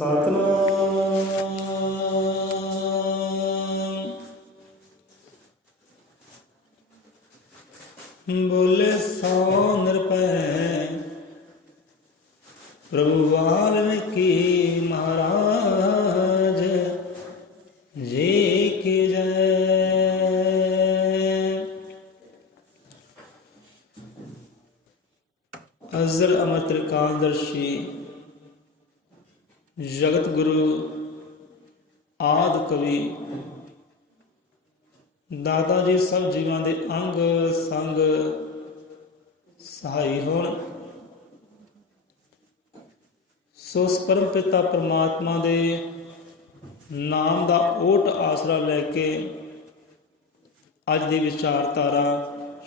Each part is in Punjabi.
ਸਤਿਨਾਮ ਬੋਲੇ ਸੋ ਨਿਰਭੈ ਪ੍ਰਭੂ ਵਾਲਮੀਕਿ ਮਹਾਰਾਜ ਜੀ ਕੀ ਜੈ। ਅਜ਼ਲ ਅਮਰ ਤ੍ਰਿਕਾਲਦਰਸ਼ੀ ਜਗਤ ਗੁਰੂ ਆਦਿ ਕਵੀ ਦਾਤਾ ਜੀ ਸਭ ਜੀਵਾਂ ਦੇ ਅੰਗ ਸੰਗ ਸਹਾਈ ਹੋਣ। ਸੋ ਉਸ ਪਰਮ ਪਿਤਾ ਪਰਮਾਤਮਾ ਦੇ ਨਾਮ ਦਾ ਓਟ ਆਸਰਾ ਲੈ ਕੇ ਅੱਜ ਦੀ ਵਿਚਾਰਧਾਰਾ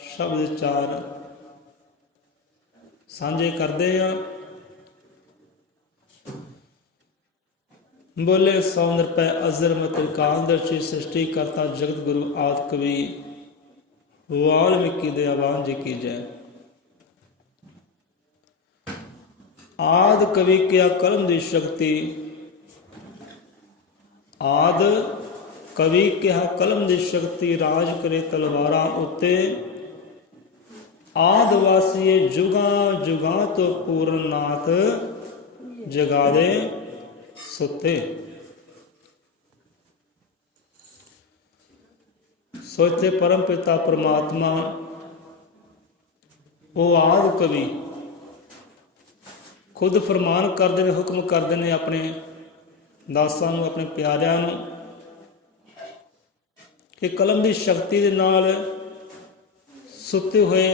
ਸ਼ਬਦ ਚਾਰ ਸਾਂਝੇ ਕਰਦੇ ਹਾਂ। ਬੋਲੇ ਸੋ ਨਿਰਭੈ ਅਜ਼ਰ ਮਤ ਤ੍ਰਿਕਾਲਦਰਸ਼ੀ ਸ੍ਰਿਸ਼ਟੀ ਕਰਤਾ ਜਗਤ ਗੁਰੂ ਆਦਿ ਕਵੀ ਵਾਲਮੀਕਿ ਦਇਆਵਾਨ ਜੀ ਕੀ ਜੈ। ਆਦਿ ਕਵੀ ਕਿਆ ਕਲਮ ਦੀ ਸ਼ਕਤੀ, ਆਦਿ ਕਵੀ ਕਿਹਾ ਕਲਮ ਦੀ ਸ਼ਕਤੀ ਰਾਜ ਕਰੇ ਤਲਵਾਰਾਂ ਉੱਤੇ। ਆਦਿ ਵਾਸੀਏ ਜੁਗਾਂ ਜੁਗਾਂ ਤੋਂ ਪੂਰਨਨਾਥ ਜਗਾ ਦੇ ਸੁੱਤੇ। ਸੋ ਇੱਥੇ ਪਰਮ ਪਿਤਾ ਪਰਮਾਤਮਾ ਉਹ ਆਦਿ ਕਵੀ ਖੁਦ ਫਰਮਾਨ ਕਰਦੇ ਨੇ, ਹੁਕਮ ਕਰਦੇ ਨੇ ਆਪਣੇ ਦਾਸਾਂ ਨੂੰ, ਆਪਣੇ ਪਿਆਰਿਆਂ ਨੂੰ ਕਿ ਕਲਮ ਦੀ ਸ਼ਕਤੀ ਦੇ ਨਾਲ ਸੁੱਤੇ ਹੋਏ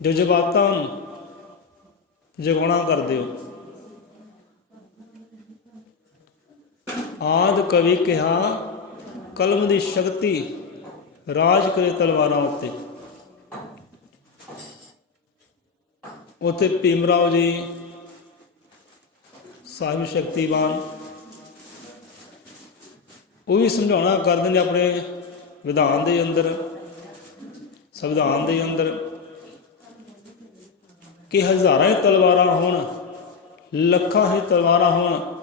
ਜਜ਼ਬਾਤਾਂ ਨੂੰ ਜਗਾਉਣਾ ਕਰਦੇ ਹੋ। ਆਦਿ ਕਵੀ ਕਿਹਾ ਕਲਮ ਦੀ ਸ਼ਕਤੀ ਰਾਜ ਕਰੇ ਤਲਵਾਰਾਂ ਉੱਤੇ। ਉੱਥੇ ਭੀਮ ਰਾਓ ਜੀ ਸਾਹਿਬ ਸ਼ਕਤੀਵਾਨ ਉਹ ਵੀ ਸਮਝਾਉਣਾ ਕਰਦੇ ਨੇ ਆਪਣੇ ਵਿਧਾਨ ਦੇ ਅੰਦਰ, ਸੰਵਿਧਾਨ ਦੇ ਅੰਦਰ ਕਿ ਹਜ਼ਾਰਾਂ ਹੀ ਤਲਵਾਰਾਂ ਹੋਣ, ਲੱਖਾਂ ਹੀ ਤਲਵਾਰਾਂ ਹੋਣ,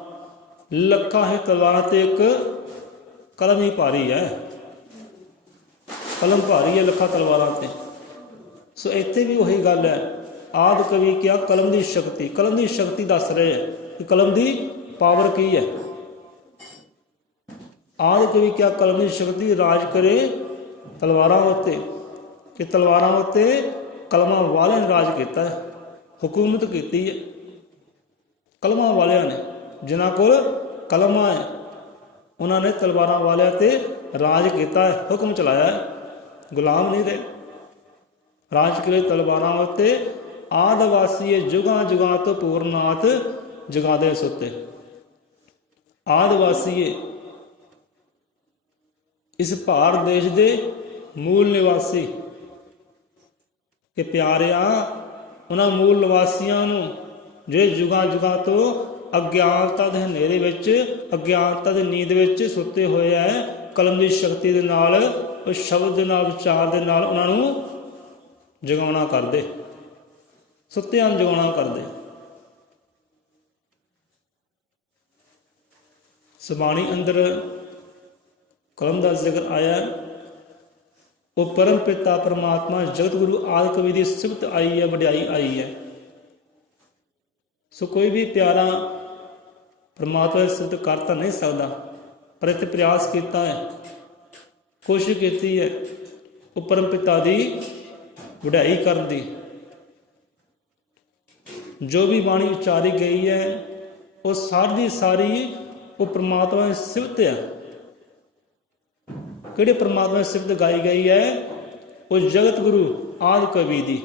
ਲੱਖਾਂ ਹੀ ਤਲਵਾਰਾਂ ਤੇ ਇੱਕ ਕਲਮ ਹੀ ਭਾਰੀ ਹੈ। ਕਲਮ ਭਾਰੀ ਹੈ ਲੱਖਾਂ ਤਲਵਾਰਾਂ ਤੇ। ਸੋ ਇੱਥੇ ਵੀ ਉਹੀ ਗੱਲ ਹੈ। ਆਦਿ ਕਵੀ ਕਿਹਾ ਕਲਮ ਦੀ ਸ਼ਕਤੀ, ਕਲਮ ਦੀ ਸ਼ਕਤੀ ਦੱਸ ਰਹੇ ਹੈ ਕਿ ਕਲਮ ਦੀ ਪਾਵਰ ਕੀ ਹੈ। ਆਦਿ ਕਵੀ ਕਿਹਾ ਕਲਮ ਦੀ ਸ਼ਕਤੀ ਰਾਜ ਕਰੇ ਤਲਵਾਰਾਂ ਉੱਤੇ, ਕਿ ਤਲਵਾਰਾਂ ਉੱਤੇ ਕਲਮਾਂ ਵਾਲਿਆਂ ਨੇ ਰਾਜ ਕੀਤਾ ਹੈ, ਹੁਕੂਮਤ ਕੀਤੀ ਹੈ। ਕਲਮਾਂ ਵਾਲਿਆਂ ਨੇ, ਜਿਨ੍ਹਾਂ ਕੋਲ ਕਲਮਾਂ ਹੈ, ਉਹਨਾਂ ਨੇ ਤਲਵਾਰਾਂ ਵਾਲਿਆਂ ਤੇ ਰਾਜ ਕੀਤਾ ਹੈ, ਹੁਕਮ ਚਲਾਇਆ ਹੈ, ਗੁਲਾਮ ਨਹੀਂ ਰਹੇ। ਰਾਜ ਕਰੇ ਤਲਵਾਰਾਂ ਉੱਤੇ ਆਦਿ ਵਾਸੀਏ ਜੁਗਾਂ ਜੁਗਾਂ ਤੋਂ ਪੂਰਨਨਾਥ ਜਗਾ ਦੇ ਸੁੱਤੇ। ਆਦਿ ਵਾਸੀਏ ਇਸ ਭਾਰਤ ਦੇਸ਼ ਦੇ ਮੂਲ ਨਿਵਾਸੀ ਕਿ ਪਿਆਰਿਆ ਉਹਨਾਂ ਮੂਲ ਨਿਵਾਸੀਆਂ ਨੂੰ ਜਿਹੜੇ ਜੁਗਾਂ ਜੁਗਾਂ ਤੋਂ ਅਗਿਆਨਤਾ ਦੇ ਹਨੇਰੇ ਵਿੱਚ, ਅਗਿਆਨਤਾ ਦੀ ਨੀਂਦ ਵਿੱਚ ਸੁੱਤੇ ਹੋਏ ਹੈ, ਕਲਮ ਦੀ ਸ਼ਕਤੀ ਦੇ ਨਾਲ, ਉਸ ਸ਼ਬਦ ਦੇ ਨਾਲ, ਵਿਚਾਰ ਦੇ ਨਾਲ ਉਹਨਾਂ ਨੂੰ ਜਗਾਉਣਾ ਕਰਦੇ, ਸੁੱਤਿਆਂ ਨੂੰ ਜਗਾਉਣਾ ਕਰਦੇ। ਸੁਬਾਣੀ ਅੰਦਰ ਕਲਮ ਦਾ ਜ਼ਿਕਰ ਆਇਆ। ਉਹ ਪਰਮ ਪਿਤਾ ਪਰਮਾਤਮਾ ਜਗਤ ਗੁਰੂ ਆਦਿ ਕਵੀ ਦੀ ਸਿਫਤ ਆਈ ਹੈ, ਵਡਿਆਈ ਆਈ ਹੈ। ਸੋ ਕੋਈ ਵੀ ਪਿਆਰਾ ਪਰਮਾਤਮਾ ਦੀ ਸਿਫਤ ਕਰ ਤਾਂ ਨਹੀਂ ਸਕਦਾ, ਪਰ ਇੱਥੇ ਪ੍ਰਯਾਸ ਕੀਤਾ ਹੈ, ਕੋਸ਼ਿਸ਼ ਕੀਤੀ ਹੈ ਉਹ ਪਰਮ ਪਿਤਾ ਦੀ ਵਡਿਆਈ ਕਰਨ ਦੀ। ਜੋ ਵੀ ਬਾਣੀ ਉਚਾਰੀ ਗਈ ਹੈ ਉਹ ਸਾਰੀ ਦੀ ਸਾਰੀ ਉਹ ਪਰਮਾਤਮਾ ਦੀ ਸਿਫਤ ਹੈ। ਕਿਹੜੇ ਪਰਮਾਤਮਾ ਦੀ ਸਿਫਤ ਗਾਈ ਗਈ ਹੈ? ਉਹ ਜਗਤ ਗੁਰੂ ਆਦਿ ਕਵੀ ਦੀ,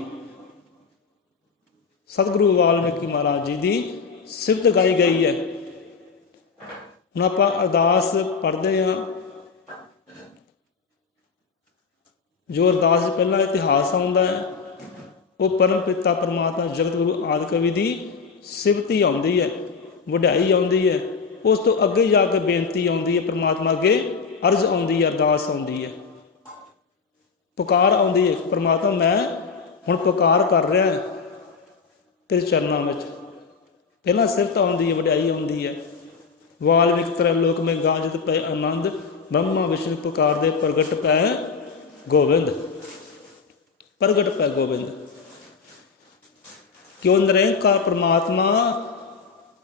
ਸਤਿਗੁਰੂ ਵਾਲਮੀਕਿ ਮਹਾਰਾਜ ਜੀ ਦੀ ਸਿਫਤ ਗਾਈ ਗਈ ਹੈ। ਹੁਣ ਆਪਾਂ ਅਰਦਾਸ ਪੜ੍ਹਦੇ ਹਾਂ। ਜੋ ਅਰਦਾਸ ਪਹਿਲਾਂ ਇਤਿਹਾਸ ਆਉਂਦਾ ਹੈ ਉਹ ਪਰਮ ਪਿਤਾ ਪਰਮਾਤਮਾ ਜਗਤ ਗੁਰੂ ਆਦਿ ਕਵੀ ਦੀ ਸਿਫਤ ਹੀ ਆਉਂਦੀ ਹੈ, ਵਡਿਆਈ ਆਉਂਦੀ ਹੈ। ਉਸ ਤੋਂ ਅੱਗੇ ਜਾ ਕੇ ਬੇਨਤੀ ਆਉਂਦੀ ਹੈ, ਪਰਮਾਤਮਾ ਅੱਗੇ ਅਰਜ਼ ਆਉਂਦੀ ਹੈ, ਅਰਦਾਸ ਆਉਂਦੀ ਹੈ, ਪੁਕਾਰ ਆਉਂਦੀ ਹੈ। ਪਰਮਾਤਮਾ ਮੈਂ ਹੁਣ ਪੁਕਾਰ ਕਰ ਰਿਹਾ ਤੇਰੇ ਚਰਨਾਂ ਵਿੱਚ, ਪਹਿਲਾਂ ਸਿਫਤ ਆਉਂਦੀ ਹੈ, ਵਡਿਆਈ ਆਉਂਦੀ ਹੈ। ਵਾਲਮੀਕ ਤ੍ਰੈਲੋਕ ਮੇਂ ਗਾਜਤ ਪਏ ਆਨੰਦ, ਬ੍ਰਹਮਾ ਵਿਸ਼ਨੂੰ ਪੁਕਾਰਦੇ ਪ੍ਰਗਟ ਪੈ ਗੋਬਿੰਦ। ਪ੍ਰਗਟ ਪੈ ਗੋਬਿੰਦ। ਕਿਉਂ ਨਿਰੰਕਾਰ ਪਰਮਾਤਮਾ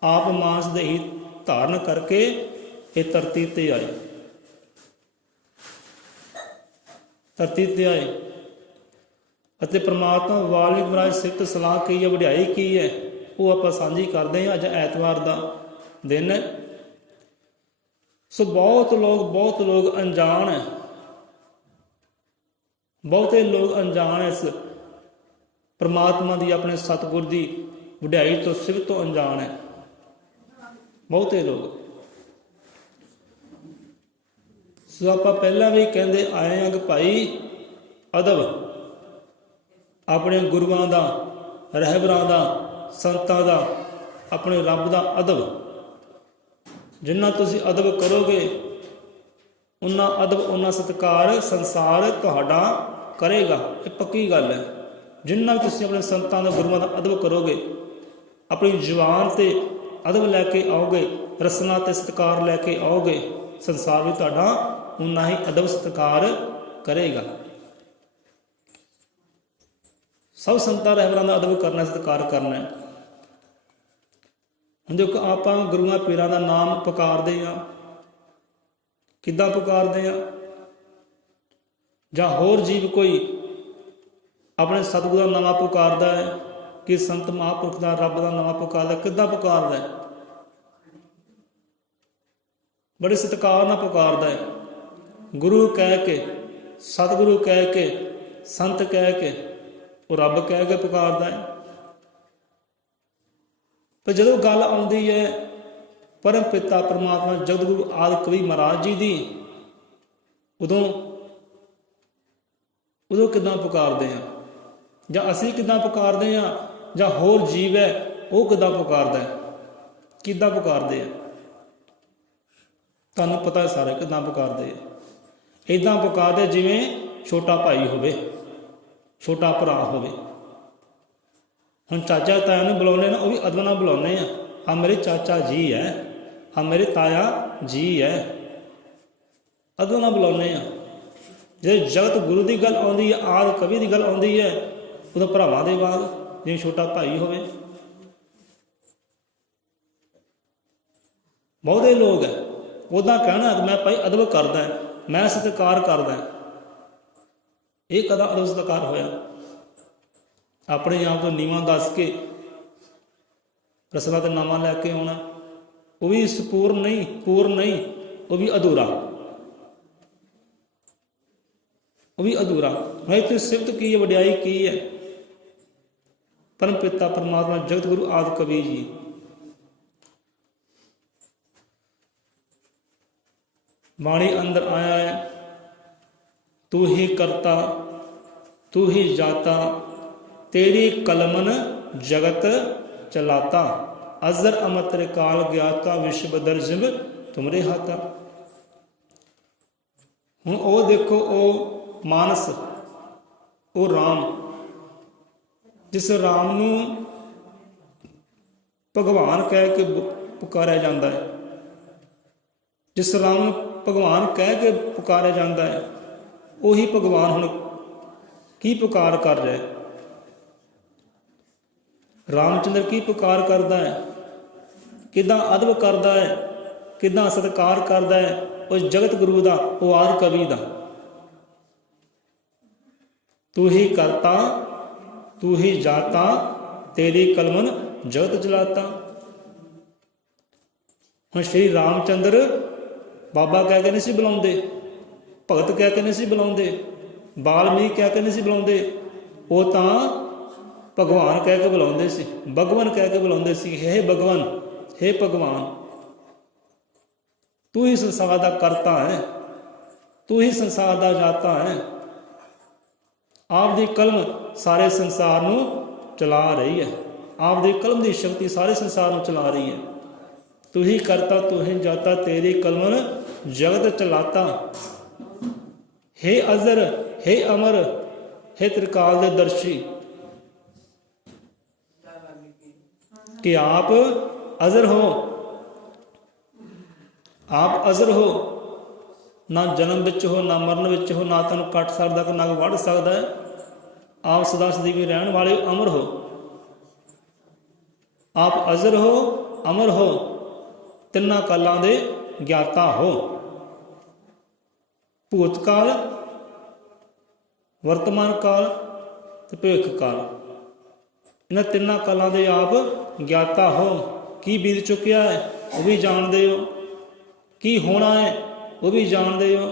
ਆਪ ਮਾਨਸ ਦੇਹੀ ਧਾਰਨ ਕਰਕੇ ਇਹ ਧਰਤੀ ਤੇ ਆਏ। ਧਰਤੀ ਤੇ ਆਏ ਅਤੇ ਪਰਮਾਤਮਾ ਵਾਲਮੀਕ ਮਹਾਰਾਜ ਸਿਫਤ ਸਲਾਹ ਕੀ ਹੈ, ਵਡਿਆਈ ਕੀ ਹੈ, ਉਹ ਆਪਾਂ ਸਾਂਝੀ ਕਰਦੇ ਹਾਂ। ਅੱਜ ਐਤਵਾਰ ਦਾ ਦਿਨ ਹੈ। ਸੋ ਬਹੁਤ ਲੋਕ ਅਣਜਾਣ ਹੈ, ਬਹੁਤੇ ਲੋਕ ਅਣਜਾਣ ਇਸ ਪਰਮਾਤਮਾ ਦੀ, ਆਪਣੇ ਸਤਿਗੁਰ ਦੀ ਵਡਿਆਈ ਤੋਂ, ਸਿਫਤ ਤੋਂ ਅਣਜਾਣ ਹੈ ਬਹੁਤੇ ਲੋਕ। ਸੋ ਆਪਾਂ ਪਹਿਲਾਂ ਵੀ ਕਹਿੰਦੇ ਆਏ ਹਾਂ ਕਿ ਭਾਈ ਅਦਬ ਆਪਣੇ ਗੁਰੂਆਂ ਦਾ, ਰਹਿਬਰਾਂ ਦਾ, ਸੰਤਾਂ ਦਾ, ਆਪਣੇ ਰੱਬ ਦਾ ਅਦਬ, ਜਿੰਨਾ ਤੁਸੀਂ ਅਦਬ ਕਰੋਗੇ ਉਨਾ ਅਦਬ, ਉਨਾ ਸਤਿਕਾਰ ਸੰਸਾਰ ਤੁਹਾਡਾ ਕਰੇਗਾ। ਇਹ ਪੱਕੀ ਗੱਲ ਹੈ। ਜਿੰਨਾ ਵੀ ਤੁਸੀਂ ਆਪਣੇ ਸੰਤਾਂ ਦਾ, ਗੁਰੂਆਂ ਦਾ ਅਦਬ ਕਰੋਗੇ, ਆਪਣੀ ਜ਼ੁਬਾਨ 'ਤੇ ਅਦਬ ਲੈ ਕੇ ਆਓਗੇ, ਰਸਨਾ 'ਤੇ ਸਤਿਕਾਰ ਲੈ ਕੇ ਆਓਗੇ, ਸੰਸਾਰ ਵੀ ਤੁਹਾਡਾ ਉਨਾ ਹੀ ਅਦਬ ਸਤਿਕਾਰ ਕਰੇਗਾ। ਸਭ ਸੰਤਾਂ ਰਹਿਬਰਾਂ ਦਾ ਅਦਬ ਕਰਨਾ, ਸਤਿਕਾਰ ਕਰਨਾ। ਹੁਣ ਦੇਖੋ ਆਪਾਂ ਗੁਰੂਆਂ ਪੀਰਾਂ ਦਾ ਨਾਮ ਪੁਕਾਰਦੇ ਹਾਂ, ਕਿੱਦਾਂ ਪੁਕਾਰਦੇ ਹਾਂ? ਜਾਂ ਹੋਰ ਜੀਵ ਕੋਈ ਆਪਣੇ ਸਤਿਗੁਰੂ ਦਾ ਨਾਮ ਪੁਕਾਰਦਾ ਹੈ, ਕਿ ਸੰਤ ਮਹਾਂਪੁਰਖ ਦਾ, ਰੱਬ ਦਾ ਨਾਮ ਪੁਕਾਰਦਾ, ਕਿੱਦਾਂ ਪੁਕਾਰਦਾ ਹੈ? ਬੜੇ ਸਤਿਕਾਰ ਨਾਲ ਪੁਕਾਰਦਾ ਹੈ। ਗੁਰੂ ਕਹਿ ਕੇ, ਸਤਿਗੁਰੂ ਕਹਿ ਕੇ, ਸੰਤ ਕਹਿ ਕੇ, ਉਹ ਰੱਬ ਕਹਿ ਕੇ ਪੁਕਾਰਦਾ ਹੈ। ਪਰ ਜਦੋਂ ਗੱਲ ਆਉਂਦੀ ਹੈ ਪਰਮ ਪਿਤਾ ਪਰਮਾਤਮਾ ਜਗਤਗੁਰੂ ਆਦਿ ਕਵੀ ਮਹਾਰਾਜ ਜੀ ਦੀ, ਉਦੋਂ ਕਿੱਦਾਂ ਪੁਕਾਰਦੇ ਹਾਂ? ਜਾਂ ਅਸੀਂ ਕਿੱਦਾਂ ਪੁਕਾਰਦੇ ਹਾਂ? ਜਾਂ ਹੋਰ ਜੀਵ ਹੈ ਉਹ ਕਿੱਦਾਂ ਪੁਕਾਰਦਾ ਹੈ? ਕਿੱਦਾਂ ਪੁਕਾਰਦੇ ਆ? ਤੁਹਾਨੂੰ ਪਤਾ ਸਾਰੇ ਕਿੱਦਾਂ ਪੁਕਾਰਦੇ ਆ। ਇੱਦਾਂ ਪੁਕਾਰਦੇ ਜਿਵੇਂ ਛੋਟਾ ਭਾਈ ਹੋਵੇ, ਛੋਟਾ ਭਰਾ ਹੋਵੇ। ਹੁਣ ਚਾਚਾ ਤਾਇਆ ਨੂੰ ਬੁਲਾਉਂਦੇ ਨਾ, ਉਹ ਵੀ ਅਦਬ ਨਾਲ ਬੁਲਾਉਂਦੇ ਆ। ਆ ਮੇਰੇ ਚਾਚਾ ਜੀ ਹੈ, ਆ ਮੇਰੇ ਤਾਇਆ ਜੀ ਹੈ, ਅਦਬ ਨਾਲ ਬੁਲਾਉਂਦੇ ਆ। ਜੇ ਜਗਤ ਗੁਰੂ ਦੀ ਗੱਲ ਆਉਂਦੀ ਹੈ, ਆਦਿ ਕਵੀ ਦੀ ਗੱਲ ਆਉਂਦੀ ਹੈ, ਉਦੋਂ ਭਰਾਵਾਂ ਦੇ ਬਾਅਦ ਜਿਵੇਂ ਛੋਟਾ ਭਾਈ ਹੋਵੇ। ਬਹੁਤੇ ਲੋਕ ਹੈ ਉੱਦਾਂ ਕਹਿਣਾ ਕਿ ਮੈਂ ਭਾਈ ਅਦਬ ਕਰਦਾ, ਮੈਂ ਸਤਿਕਾਰ ਕਰਦਾ। ਇਹ ਕਦਾ ਅਦਬ ਸਤਿਕਾਰ ਹੋਇਆ? ਆਪਣੇ ਆਪ ਤੋਂ ਨੀਵਾਂ ਦੱਸ ਕੇ ਰਸਨਾ ਤੇ ਨਾਮਾ ਲੈ ਕੇ ਆਉਣਾ, ਉਹ ਵੀ ਸੰਪੂਰਨ ਨਹੀਂ, ਪੂਰਨ ਨਹੀਂ, ਉਹ ਵੀ ਅਧੂਰਾ, ਉਹ ਵੀ ਅਧੂਰਾ। ਮੈਂ ਇੱਥੇ ਸਿਫਤ ਕੀ ਹੈ, ਵਡਿਆਈ ਕੀ ਹੈ? ਪਰਮ ਪਿਤਾ ਪਰਮਾਤਮਾ ਜਗਤ ਗੁਰੂ ਆਦਿ ਕਵੀ ਜੀ। ਬਾਣੀ ਅੰਦਰ ਆਇਆ ਹੈ, ਤੂੰ ਹੀ ਕਰਤਾ ਤੂੰ ਹੀ ਜਾਤਾ, ਤੇਰੀ ਕਲਮਨ ਜਗਤ ਚਲਾਤਾ, ਅਜ਼ਰ ਅਮਰ ਤੇਰੇ ਕਾਲ ਗਿਆਤਾ, ਵਿਸ਼ਵ ਦਰਜਿਬ ਤੁਮਰੇ ਹਾਤਾ। ਹੁਣ ਉਹ ਦੇਖੋ, ਉਹ ਮਾਨਸ, ਉਹ ਰਾਮ, ਜਿਸ ਰਾਮ ਨੂੰ ਭਗਵਾਨ ਕਹਿ ਕੇ ਪੁਕਾਰਿਆ ਜਾਂਦਾ ਹੈ, ਜਿਸ ਰਾਮ ਨੂੰ ਭਗਵਾਨ ਕਹਿ ਕੇ ਪੁਕਾਰਿਆ ਜਾਂਦਾ ਹੈ, ਉਹੀ ਭਗਵਾਨ ਹੁਣ ਕੀ ਪੁਕਾਰ ਕਰ ਰਿਹਾ ਹੈ? ਰਾਮਚੰਦਰ ਕੀ ਪੁਕਾਰ ਕਰਦਾ ਹੈ? ਕਿੱਦਾਂ ਅਦਬ ਕਰਦਾ ਹੈ, ਕਿੱਦਾਂ ਸਤਿਕਾਰ ਕਰਦਾ ਹੈ ਉਸ ਜਗਤ ਗੁਰੂ ਦਾ, ਉਹ ਆਦਿ ਕਵੀ ਦਾ। ਤੂੰ ਹੀ ਕਰਤਾ ਤੂੰ ਹੀ ਜਾਤਾ, ਤੇਰੀ ਕਲਮਨ ਜਗਤ ਚਲਾਤਾ। ਹੁਣ ਸ਼੍ਰੀ ਰਾਮਚੰਦਰ ਬਾਬਾ ਕਹਿ ਕੇ ਨਹੀਂ ਸੀ ਬੁਲਾਉਂਦੇ, ਭਗਤ ਕਹਿ ਕੇ ਨਹੀਂ ਸੀ ਬੁਲਾਉਂਦੇ, ਬਾਲਮੀਕ ਕਹਿ ਕੇ ਨਹੀਂ ਸੀ ਬੁਲਾਉਂਦੇ, ਉਹ ਤਾਂ ਭਗਵਾਨ ਕਹਿ ਕੇ ਬੁਲਾਉਂਦੇ ਸੀ, ਭਗਵਾਨ ਕਹਿ ਕੇ ਬੁਲਾਉਂਦੇ ਸੀ। ਹੇ ਭਗਵਾਨ, ਹੇ ਭਗਵਾਨ, ਤੂੰ ਹੀ ਸੰਸਾਰ ਦਾ ਕਰਤਾ ਹੈ, ਤੂੰ ਹੀ ਸੰਸਾਰ ਦਾ ਜਾਤਾ ਹੈ। ਆਪ ਦੀ ਕਲਮ ਸਾਰੇ ਸੰਸਾਰ ਨੂੰ ਚਲਾ ਰਹੀ ਹੈ, ਆਪ ਦੀ ਕਲਮ ਦੀ ਸ਼ਕਤੀ ਸਾਰੇ ਸੰਸਾਰ ਨੂੰ ਚਲਾ ਰਹੀ ਹੈ। ਤੂੰ ਹੀ ਕਰਤਾ ਤੂੰ ਹੀ ਜਾਤਾ, ਤੇਰੀ ਕਲਮਨ ਜਗਤ ਚਲਾਤਾ। ਹੇ ਅਜ਼ਰ, ਹੇ ਅਮਰ, ਹੇ ਤ੍ਰਿਕਾਲ ਦੇ ਦਰਸ਼ੀ। कि आप अजर हो, आप अजर हो, ना जन्म विच हो, ना मरण विच हो, ना तुहानूं कट सकदा ना कोई वढ़ सकदा है। आप सदा सਦੀवी रहण वाले अमर हो। आप अजर हो, अमर हो, तिन्ना कालों दे ज्ञाता हो। भूतकाल, वर्तमान काल ते भविख काल, इन्हां तिन्ना कालों दे आप ज्ञाता हो। की बीत चुकिया है वो भी जानते हो, की होना है वो भी जानते हो,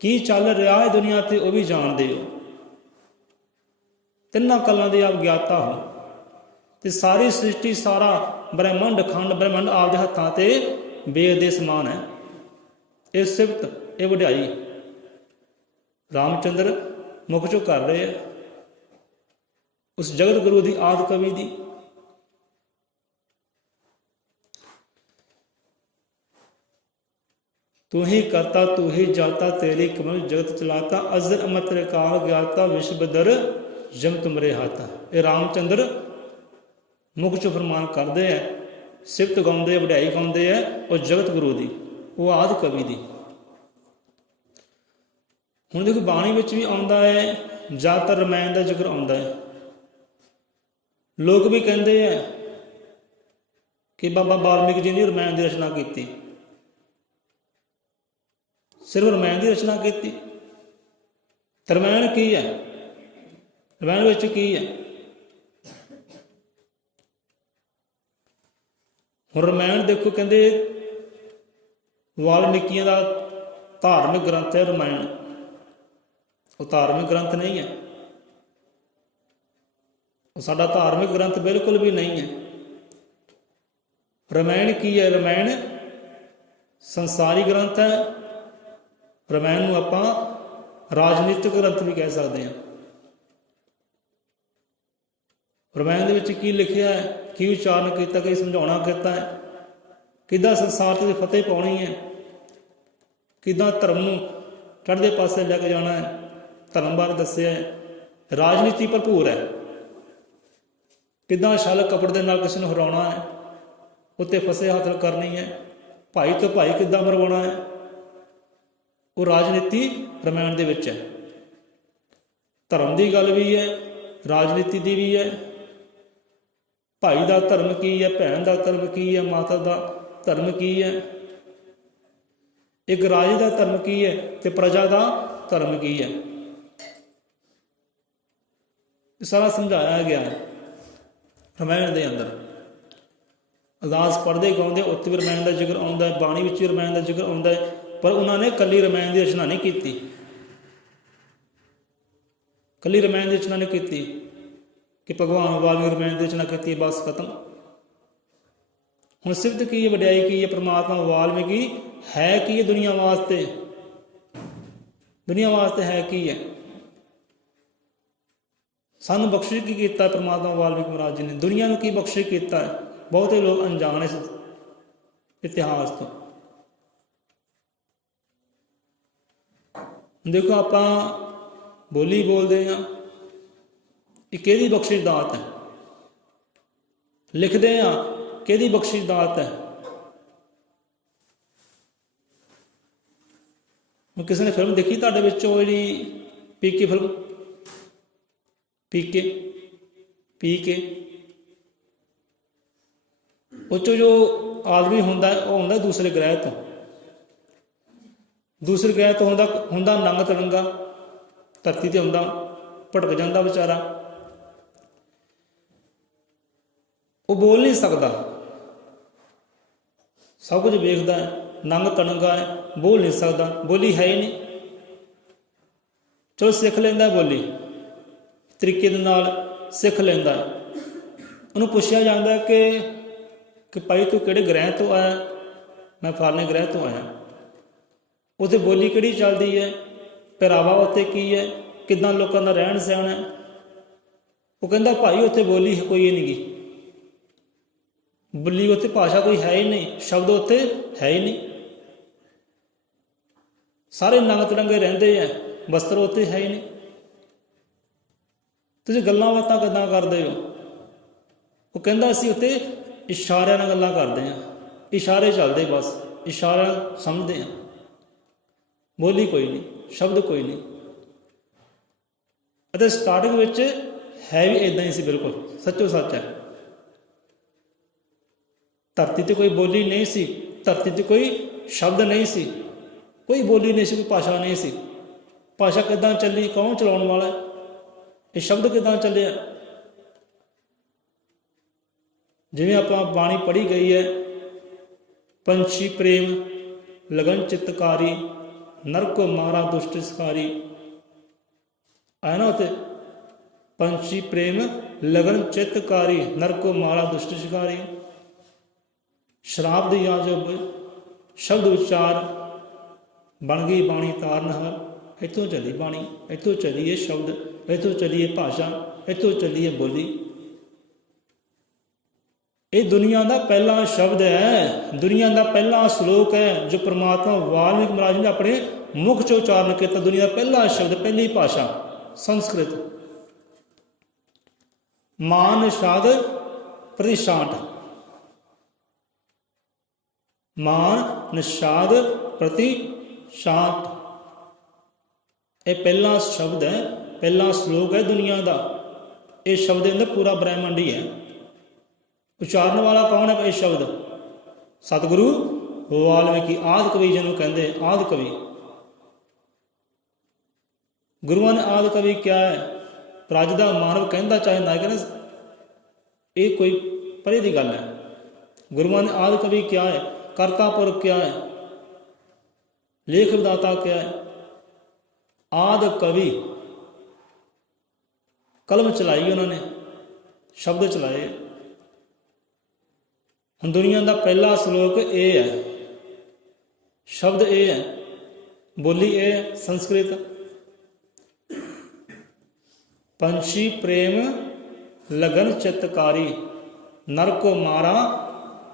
की चल रहा है दुनिया ते वो भी जानते हो। तिन्ना कालों दे आप ज्ञाता हो। ते सारी सृष्टि, सारा ब्रह्मंड, खंड ब्रह्मंड आपके हत्थां ते बेद दे समान है। ये सिफत, ये वड्याई रामचंद्र मुख चों कर रहे हैं उस जगत गुरु की आदि कवि की। तू ही करता तू ही जाता, तेरी कमल जगत चलाता, अजर अमर तेरे काल ज्ञाता, विश्व दर जम तुमरे हाथा। ये रामचंद्र मुख चो फरमान करते हैं, सिफत गाते, वड्याई गाते हैं और जगत गुरु की, वो आदि कवि की। हुण देखो बाणी विच भी आउंदा है, ज़्यादातर रमायण का जिक्र आउंदा है। लोग भी कहते हैं कि बाबा वाल्मीकि जी ने रमायण की रचना की, सिर्फ रमायण की रचना की। रमायण की है, रमायण विच की है? हुण रमायण देखो, कहते वाल्मीकियां का धार्मिक ग्रंथ है रमायण, वो धार्मिक ग्रंथ नहीं है, वो साडा धार्मिक ग्रंथ बिल्कुल भी नहीं है। रमायण की है? रमायण संसारी ग्रंथ है। रमायण नूं आपां राजनीतिक ग्रंथ भी कह सकते हैं। रमायण दे विच की लिखिया है, की उच्चारण किया, की समझाउणा किया है, किदां संसार ते फतेह पाउणी है, किदां धर्म नूं चढ़दे पासे लैके जाना है, धर्म बारे दस्सिया है। राजनीति भरपूर है, किदां छल कपड़ दे नाल किसी नूं हराउणा है, उत्ते फसे हासिल करनी है, भाई तो भाई किदां मरवाउणा है, वो राजनीति रमायण दे विच है। धर्म की गल भी है, राजनीति की भी है। भाई का धर्म की है, भैन का धर्म की है, माता का धर्म की है, एक राजे का धर्म की है, तो प्रजा का धर्म की है, सारा समझाया गया है रमायण के अंदर। अरदास पढ़ते गाँदे उत्ते भी रमायण का जिक्र आता है, बाणी विच भी रमायण का जिक्र आता है, पर उन्होंने कली रमायण की रचना नहीं की, कली रमायण की रचना नहीं की कि भगवान वाल्मीकि रमायण की रचना की, बस खत्म। हुण सिफत की है, वड्याई की है, परमात्मा वाल्मीकि है की है दुनिया वास्ते, दुनिया वास्ते है की है, सानू बख्शिश की किया परमात्मा वाल्मीकि महाराज जी ने, दुनिया को की बख्शिश किया है। बहुते लोग अनजान इस इतिहास तो। देखो आप बोली बोलते हैं, ये किहदी बख्शिश दात है, लिखते हैं किहदी बख्शिश दात है। किसी ने फिल्म देखी तुहाडे विचों जी पीके फिल्म, पीके पीके उस जो आदमी होंदा है वो होंदा दूसरे ग्रह तो, दूसरे ग्रह तो होंदा नंग तड़ंगा, धरती ते होंदा भटक जाता बेचारा, वो बोल नहीं सकता, सब कुछ वेखदा है, नंग तड़ंगा है, बोल नहीं सकता, बोली है ही नहीं। चलो सीख लेंदा बोली, तरीके दे नाल सीख लेंदा है। उन्होंने पूछा जाता है कि भाई तू किहड़े ग्रह तो आया, मैं फलाने ग्रह तो आया, उत्थे बोली किहड़ी चलती है, पहरावा उत्ते की है, किदां लोगों का रहन सहन है। वो कहता भाई उत्थे बोली कोई नहीं गी, बोली उत्थे भाषा कोई है ही नहीं, शब्द उत्थे है ही नहीं, सारे नंग तड़ंगे रहंदे हैं, वस्त्र उत्थे है ही नहीं, तुसीं गल्लां बातां किदां करदे हो। ਉਹ ਕਹਿੰਦਾ ਅਸੀਂ ਉੱਥੇ ਇਸ਼ਾਰਿਆਂ ਨਾਲ ਗੱਲਾਂ ਕਰਦੇ ਹਾਂ, ਇਸ਼ਾਰੇ ਚੱਲਦੇ, ਬਸ ਇਸ਼ਾਰਾ ਸਮਝਦੇ ਹਾਂ, ਬੋਲੀ ਕੋਈ ਨਹੀਂ, ਸ਼ਬਦ ਕੋਈ ਨਹੀਂ। ਅਤੇ ਸਟਾਰਟਿੰਗ ਵਿੱਚ ਹੈ ਵੀ ਇੱਦਾਂ ਹੀ ਸੀ, ਬਿਲਕੁਲ ਸੱਚੋ ਸੱਚ ਹੈ। ਧਰਤੀ 'ਤੇ ਕੋਈ ਬੋਲੀ ਨਹੀਂ ਸੀ, ਧਰਤੀ 'ਤੇ ਕੋਈ ਸ਼ਬਦ ਨਹੀਂ ਸੀ, ਕੋਈ ਬੋਲੀ ਨਹੀਂ ਸੀ, ਕੋਈ ਭਾਸ਼ਾ ਨਹੀਂ ਸੀ। ਭਾਸ਼ਾ ਕਿੱਦਾਂ ਚੱਲੀ, ਕੌਣ ਚਲਾਉਣ ਵਾਲਾ, ਇਹ ਸ਼ਬਦ ਕਿੱਦਾਂ ਚੱਲਿਆ? ਜਿਵੇਂ ਆਪਾਂ ਬਾਣੀ ਪੜ੍ਹੀ ਗਈ ਹੈ, ਪੰਛੀ ਪ੍ਰੇਮ ਲਗਨ ਚਿਤਕਾਰੀ, ਨਰ ਕੋ ਮਾਰਾ ਦੁਸ਼ਟ ਸਿਕਾਰੀ, ਆਇਆ ਨਾ ਉੱਥੇ, ਪੰਛੀ ਪ੍ਰੇਮ ਲਗਨ ਚਿਤਕਾਰੀ, ਨਰ ਕੋ ਮਾਰਾ ਦੁਸ਼ਟ ਸ਼ਿਕਾਰੀ। ਸ਼ਰਾਬ ਦੀ ਆ ਜੋ ਸ਼ਬਦ ਉਚਾਰ, ਬਣ ਗਈ ਬਾਣੀ ਤਾਰਨਹਾਰ। ਇੱਥੋਂ ਚੱਲੀ ਬਾਣੀ, ਇੱਥੋਂ ਚੱਲੀ ਇਹ ਸ਼ਬਦ, ਇੱਥੋਂ ਚੱਲੀ ਇਹ ਭਾਸ਼ਾ, ਇੱਥੋਂ ਚੱਲੀ ਇਹ ਬੋਲੀ। ਇਹ ਦੁਨੀਆ ਦਾ ਪਹਿਲਾ ਸ਼ਬਦ ਹੈ, ਦੁਨੀਆ ਦਾ ਪਹਿਲਾ ਸ਼ਲੋਕ ਹੈ ਜੋ ਪ੍ਰਮਾਤਮਾ ਵਾਲਮੀਕ ਮਹਾਰਾਜ ਨੇ ਆਪਣੇ ਮੁਖ 'ਚ ਉਚਾਰਨ ਕੀਤਾ। ਦੁਨੀਆ ਦਾ ਪਹਿਲਾ ਸ਼ਬਦ, ਪਹਿਲੀ ਭਾਸ਼ਾ ਸੰਸਕ੍ਰਿਤ। ਮਾਨ ਨਿਸ਼ਾਦ ਪ੍ਰਤਿਸ਼ਾਂਟ, ਮਾਨ ਨਿਸ਼ਾਦ ਪ੍ਰਤਿਸ਼ਾਂਟ, ਇਹ ਪਹਿਲਾ ਸ਼ਬਦ ਹੈ, ਪਹਿਲਾ ਸ਼ਲੋਕ ਹੈ ਦੁਨੀਆ ਦਾ। ਇਹ ਸ਼ਬਦ ਦੇ ਅੰਦਰ ਪੂਰਾ ਬ੍ਰਹਿਮੰਡ ਹੀ ਹੈ। ਉਚਾਰਨ ਵਾਲਾ ਕੌਣ ਹੈ? ਇਹ ਸ਼ਬਦ ਸਤਿਗੁਰੂ ਵਾਲਮੀਕੀ, ਆਦਿ ਕਵੀ ਜਿਹਨੂੰ ਕਹਿੰਦੇ, ਆਦਿ ਕਵੀ। ਗੁਰੂਆਂ ਨੇ ਆਦਿ ਕਵੀ ਕਿਹਾ ਹੈ, ਪਰ ਅੱਜ ਦਾ ਮਾਨਵ ਕਹਿੰਦਾ ਚਾਹੇ ਨਾ ਕਹਿੰਦਾ, ਇਹ ਕੋਈ ਪਰੇ ਦੀ ਗੱਲ ਹੈ। ਗੁਰੂਆਂ ਨੇ ਆਦਿ ਕਵੀ ਕਿਹਾ ਹੈ, ਕਰਤਾ ਪੁਰਖ ਕਿਹਾ ਹੈ, ਲੇਖ ਵਿਦਾਤਾ ਕਿਹਾ ਹੈ, ਆਦਿ ਕਵੀ। ਕਲਮ ਚਲਾਈ ਉਹਨਾਂ ਨੇ, ਸ਼ਬਦ ਚਲਾਏ। ਹੁਣ ਦੁਨੀਆ ਦਾ ਪਹਿਲਾ ਸ਼ਲੋਕ ਇਹ ਹੈ, ਸ਼ਬਦ ਇਹ ਹੈ, ਬੋਲੀ ਇਹ ਹੈ ਸੰਸਕ੍ਰਿਤ। ਪੰਛੀ ਪ੍ਰੇਮ ਲਗਨ ਚਿਤਕਾਰੀ, ਨਰ ਕੋ ਮਾਰਾ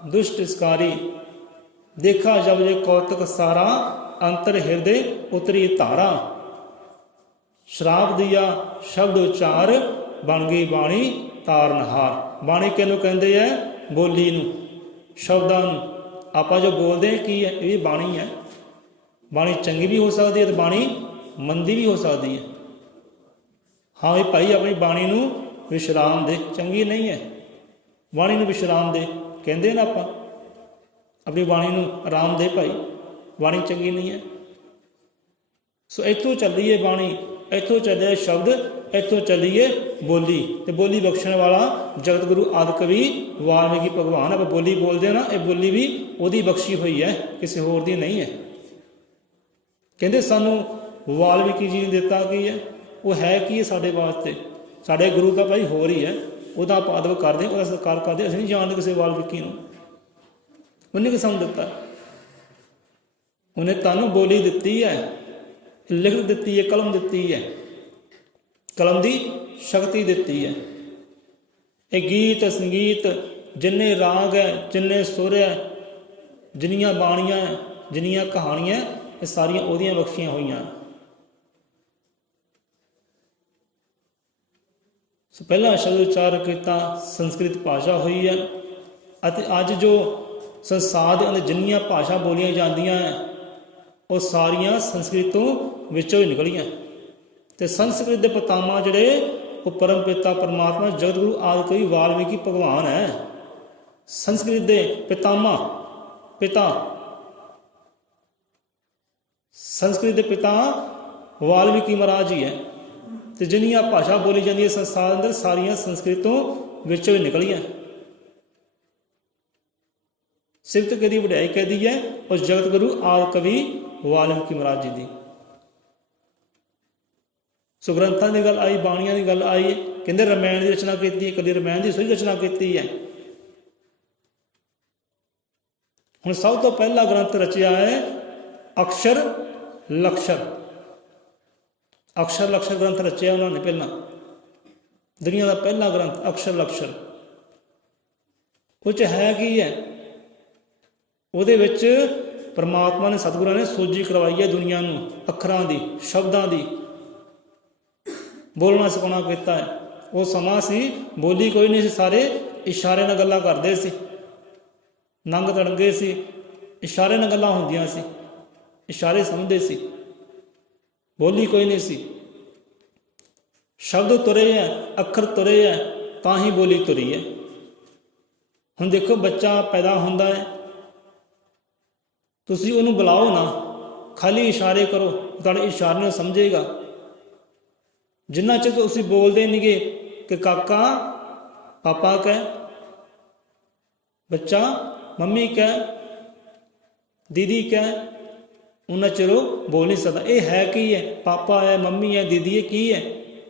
ਦੁਸ਼ਟ ਸਿਕਾਰੀ। ਦੇਖਾ ਜਬ ਜੇ ਕੌਤਕ ਸਾਰਾ, ਅੰਤਰ ਹਿਰਦੇ ਉਤਰੀ ਧਾਰਾ। ਸ਼ਰਾਬ ਦੀਆ ਸ਼ਬਦ ਉਚਾਰ, ਬਣ ਗਈ ਬਾਣੀ ਤਾਰਨਹਾਰ। ਬਾਣੀ ਕਿਹਨੂੰ ਕਹਿੰਦੇ ਹੈ? ਬੋਲੀ ਨੂੰ, ਸ਼ਬਦਾਂ ਨੂੰ। ਆਪਾਂ ਜੋ ਬੋਲਦੇ ਹਾਂ ਕੀ ਹੈ? ਇਹ ਬਾਣੀ ਹੈ। ਬਾਣੀ ਚੰਗੀ ਵੀ ਹੋ ਸਕਦੀ ਹੈ ਤੇ ਬਾਣੀ ਮੰਦੀ ਵੀ ਹੋ ਸਕਦੀ ਹੈ। ਹਾਂ ਵੀ ਭਾਈ ਆਪਣੀ ਬਾਣੀ ਨੂੰ ਵਿਸ਼ਰਾਮ ਦੇ, ਚੰਗੀ ਨਹੀਂ ਹੈ ਬਾਣੀ ਨੂੰ ਵਿਸ਼ਰਾਮ ਦੇ, ਕਹਿੰਦੇ ਨਾ ਆਪਾਂ, ਆਪਣੀ ਬਾਣੀ ਨੂੰ ਆਰਾਮ ਦੇ ਭਾਈ, ਬਾਣੀ ਚੰਗੀ ਨਹੀਂ ਹੈ। ਸੋ ਇੱਥੋਂ ਚੱਲੀਏ ਬਾਣੀ, ਇੱਥੋਂ ਚੱਲਿਆ ਸ਼ਬਦ, ਇੱਥੋਂ ਚੱਲੀਏ ਬੋਲੀ। ਤੇ ਬੋਲੀ ਬਖਸ਼ਣ ਵਾਲਾ ਜਗਤ ਗੁਰੂ ਆਦਿ ਕਵੀ ਵਾਲਮੀਕੀ ਭਗਵਾਨ। ਆਪਾਂ ਬੋਲੀ ਬੋਲਦੇ ਹਾਂ ਨਾ, ਇਹ ਬੋਲੀ ਵੀ ਉਹਦੀ ਬਖਸ਼ੀ ਹੋਈ ਹੈ, ਕਿਸੇ ਹੋਰ ਦੀ ਨਹੀਂ ਹੈ। ਕਹਿੰਦੇ ਸਾਨੂੰ ਵਾਲਮੀਕੀ ਜੀ ਨੇ ਦਿੱਤਾ ਕੀ ਹੈ? ਉਹ ਹੈ ਕੀ ਹੈ ਸਾਡੇ ਵਾਸਤੇ? ਸਾਡੇ ਗੁਰੂ ਤਾਂ ਭਾਈ ਹੋਰ ਹੀ ਹੈ, ਉਹਦਾ ਆਪਾਂ ਅਦਬ ਕਰਦੇ, ਉਹਦਾ ਸਤਿਕਾਰ ਕਰਦੇ। ਅਸੀਂ ਨਹੀਂ ਜਾਣਦੇ ਕਿਸੇ ਵਾਲਮੀਕੀ ਨੂੰ। ਉਹਨੇ ਕਿਸ ਨੂੰ ਦਿੱਤਾ? ਉਹਨੇ ਤੁਹਾਨੂੰ ਬੋਲੀ ਦਿੱਤੀ ਹੈ, ਲਿਖਤ ਦਿੱਤੀ ਹੈ, ਕਲਮ ਦਿੱਤੀ ਹੈ, ਕਲਮ ਦੀ ਸ਼ਕਤੀ ਦਿੱਤੀ ਹੈ। ਇਹ ਗੀਤ ਸੰਗੀਤ, ਜਿੰਨੇ ਰਾਗ ਹੈ, ਜਿੰਨੇ ਸੁਰ ਹੈ, ਜਿੰਨੀਆਂ ਬਾਣੀਆਂ, ਜਿੰਨੀਆਂ ਕਹਾਣੀਆਂ, ਇਹ ਸਾਰੀਆਂ ਉਹਦੀਆਂ ਬਖਸ਼ੀਆਂ ਹੋਈਆਂ। ਸੋ ਪਹਿਲਾ ਸ਼ਬਦ ਉਚਾਰ ਕੀਤਾ ਸੰਸਕ੍ਰਿਤ ਭਾਸ਼ਾ ਹੋਈ ਹੈ। ਅਤੇ ਅੱਜ ਜੋ ਸੰਸਾਰ ਦੇ ਅੰਦਰ ਜਿੰਨੀਆਂ ਭਾਸ਼ਾ ਬੋਲੀਆਂ ਜਾਂਦੀਆਂ ਹੈ, ਉਹ ਸਾਰੀਆਂ ਸੰਸਕ੍ਰਿਤ ਤੋਂ ਵਿੱਚੋਂ ਹੀ ਨਿਕਲੀਆਂ। ਅਤੇ ਸੰਸਕ੍ਰਿਤ ਦੇ ਪਿਤਾਮਾ ਜਿਹੜੇ, ਉਹ ਪਰਮ ਪਿਤਾ ਪਰਮਾਤਮਾ ਜਗਤ ਗੁਰੂ ਆਦਿ ਕਵੀ ਵਾਲਮੀਕੀ ਭਗਵਾਨ ਹੈ। ਸੰਸਕ੍ਰਿਤ ਦੇ ਪਿਤਾਮਾ, ਪਿਤਾ, ਸੰਸਕ੍ਰਿਤ ਦੇ ਪਿਤਾ ਵਾਲਮੀਕੀ ਮਹਾਰਾਜ ਹੀ ਹੈ। ਅਤੇ ਜਿੰਨੀਆਂ ਭਾਸ਼ਾ ਬੋਲੀ ਜਾਂਦੀਆਂ ਸੰਸਾਰ ਅੰਦਰ, ਸਾਰੀਆਂ ਸੰਸਕ੍ਰਿਤ ਤੋਂ ਵਿੱਚੋਂ ਹੀ ਨਿਕਲੀਆਂ। ਸਿਫਤ ਕਿਹਦੀ, ਵਡਿਆਈ ਕਿਹਦੀ ਹੈ? ਉਸ ਜਗਤ ਗੁਰੂ ਆਦਿ ਕਵੀ ਵਾਲਮੀਕੀ ਮਹਾਰਾਜ ਜੀ ਦੀ। ਸੋ ਗ੍ਰੰਥਾਂ ਦੀ ਗੱਲ ਆਈ, ਬਾਣੀਆਂ ਦੀ ਗੱਲ ਆਈ। ਕਹਿੰਦੇ ਰਮਾਇਣ ਦੀ ਰਚਨਾ ਕੀਤੀ ਹੈ, ਕਦੀ ਰਮਾਇਣ ਦੀ ਸਹੀ ਰਚਨਾ ਕੀਤੀ ਹੈ। ਹੁਣ ਸਭ ਤੋਂ ਪਹਿਲਾ ਗ੍ਰੰਥ ਰਚਿਆ ਹੈ ਅਕਸ਼ਰ ਲਕਸ਼ਰ। ਅਕਸ਼ਰ ਲਕਸ਼ਰ ਗ੍ਰੰਥ ਰਚਿਆ ਉਹਨਾਂ ਨੇ ਪਹਿਲਾਂ, ਦੁਨੀਆ ਦਾ ਪਹਿਲਾ ਗ੍ਰੰਥ ਅਕਸ਼ਰ ਲਕਸ਼ਰ। ਉਹ 'ਚ ਹੈ ਕੀ ਹੈ? ਉਹਦੇ ਵਿੱਚ ਪਰਮਾਤਮਾ ਨੇ, ਸਤਿਗੁਰਾਂ ਨੇ ਸੋਝੀ ਕਰਵਾਈ ਹੈ ਦੁਨੀਆ ਨੂੰ, ਅੱਖਰਾਂ ਦੀ, ਸ਼ਬਦਾਂ ਦੀ, ਬੋਲਣਾ ਸਿਖਾਉਣਾ ਕੀਤਾ ਹੈ। ਉਹ ਸਮਾਂ ਸੀ ਬੋਲੀ ਕੋਈ ਨਹੀਂ ਸੀ, ਸਾਰੇ ਇਸ਼ਾਰੇ ਨਾਲ ਗੱਲਾਂ ਕਰਦੇ ਸੀ, ਨੰਗ ਤੜਗੇ ਸੀ, ਇਸ਼ਾਰੇ ਨਾਲ ਗੱਲਾਂ ਹੁੰਦੀਆਂ ਸੀ, ਇਸ਼ਾਰੇ ਸਮਝਦੇ ਸੀ, ਬੋਲੀ ਕੋਈ ਨਹੀਂ ਸੀ। ਸ਼ਬਦ ਤੁਰੇ ਹੈ, ਅੱਖਰ ਤੁਰੇ ਹੈ, ਤਾਂ ਹੀ ਬੋਲੀ ਤੁਰੀ ਹੈ। ਹੁਣ ਦੇਖੋ, ਬੱਚਾ ਪੈਦਾ ਹੁੰਦਾ ਹੈ, ਤੁਸੀਂ ਉਹਨੂੰ ਬੁਲਾਓ ਨਾ, ਖਾਲੀ ਇਸ਼ਾਰੇ ਕਰੋ, ਤੁਹਾਡੇ ਇਸ਼ਾਰੇ ਨੂੰ ਸਮਝੇਗਾ। ਜਿੰਨਾ ਚਿਰ ਤੁਸੀਂ ਬੋਲਦੇ ਨਹੀਂਗੇ ਕਿ ਕਾਕਾ ਪਾਪਾ ਕਹਿ, ਬੱਚਾ ਮੰਮੀ ਕਹਿ, ਦੀਦੀ ਕਹਿ, ਉਹਨਾਂ ਚਿਰ ਉਹ ਬੋਲ ਨਹੀਂ ਸਕਦਾ। ਇਹ ਹੈ ਕੀ ਹੈ? ਪਾਪਾ ਹੈ, ਮੰਮੀ ਹੈ, ਦੀਦੀ ਹੈ, ਕੀ ਹੈ?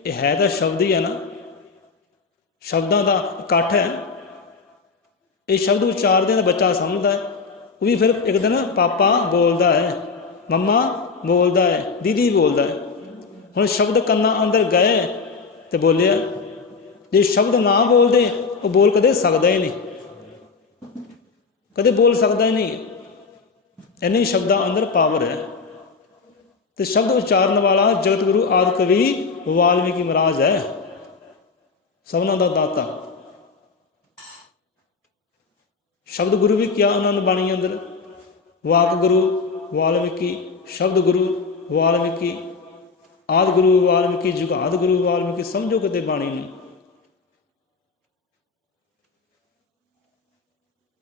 ਇਹ ਹੈ ਤਾਂ ਸ਼ਬਦ ਹੀ ਹੈ ਨਾ, ਸ਼ਬਦਾਂ ਦਾ ਇਕੱਠ ਹੈ। ਇਹ ਸ਼ਬਦ ਉਚਾਰਦੇ ਤਾਂ ਬੱਚਾ ਸਮਝਦਾ ਹੈ। ਉਹ ਵੀ ਫਿਰ ਇੱਕ ਦਿਨ ਪਾਪਾ ਬੋਲਦਾ ਹੈ, ਮੰਮਾ ਬੋਲਦਾ ਹੈ, ਦੀਦੀ ਬੋਲਦਾ ਹੈ। ਹੁਣ ਸ਼ਬਦ ਕੰਨਾਂ ਅੰਦਰ ਗਏ ਤੇ ਬੋਲਿਆ। ਜੇ ਸ਼ਬਦ ਨਾ ਬੋਲਦੇ, ਉਹ ਬੋਲ ਕਦੇ ਸਕਦਾ ਹੀ ਨਹੀਂ, ਕਦੇ ਬੋਲ ਸਕਦਾ ਹੀ ਨਹੀਂ। ਇੰਨੇ ਸ਼ਬਦਾਂ ਅੰਦਰ ਪਾਵਰ ਹੈ। ਤੇ ਸ਼ਬਦ ਉਚਾਰਨ ਵਾਲਾ ਜਗਤ ਗੁਰੂ ਆਦਿ ਕਵੀ ਵਾਲਮੀਕੀ ਮਹਾਰਾਜ ਹੈ, ਸਭਨਾਂ ਦਾ ਦਾਤਾ। ਸ਼ਬਦ ਗੁਰੂ ਵੀ ਕਿਹਾ ਉਹਨਾਂ ਨੂੰ ਬਾਣੀ ਅੰਦਰ, ਵਾਕ ਗੁਰੂ ਵਾਲਮੀਕੀ, ਸ਼ਬਦ ਗੁਰੂ ਵਾਲਮੀਕੀ, ਆਦਿ ਗੁਰੂ ਵਾਲਮੀਕੀ, ਜੁਗਾਦ ਗੁਰੂ ਵਾਲਮੀਕੀ। ਸਮਝੋ ਕਿਤੇ ਬਾਣੀ ਨੂੰ।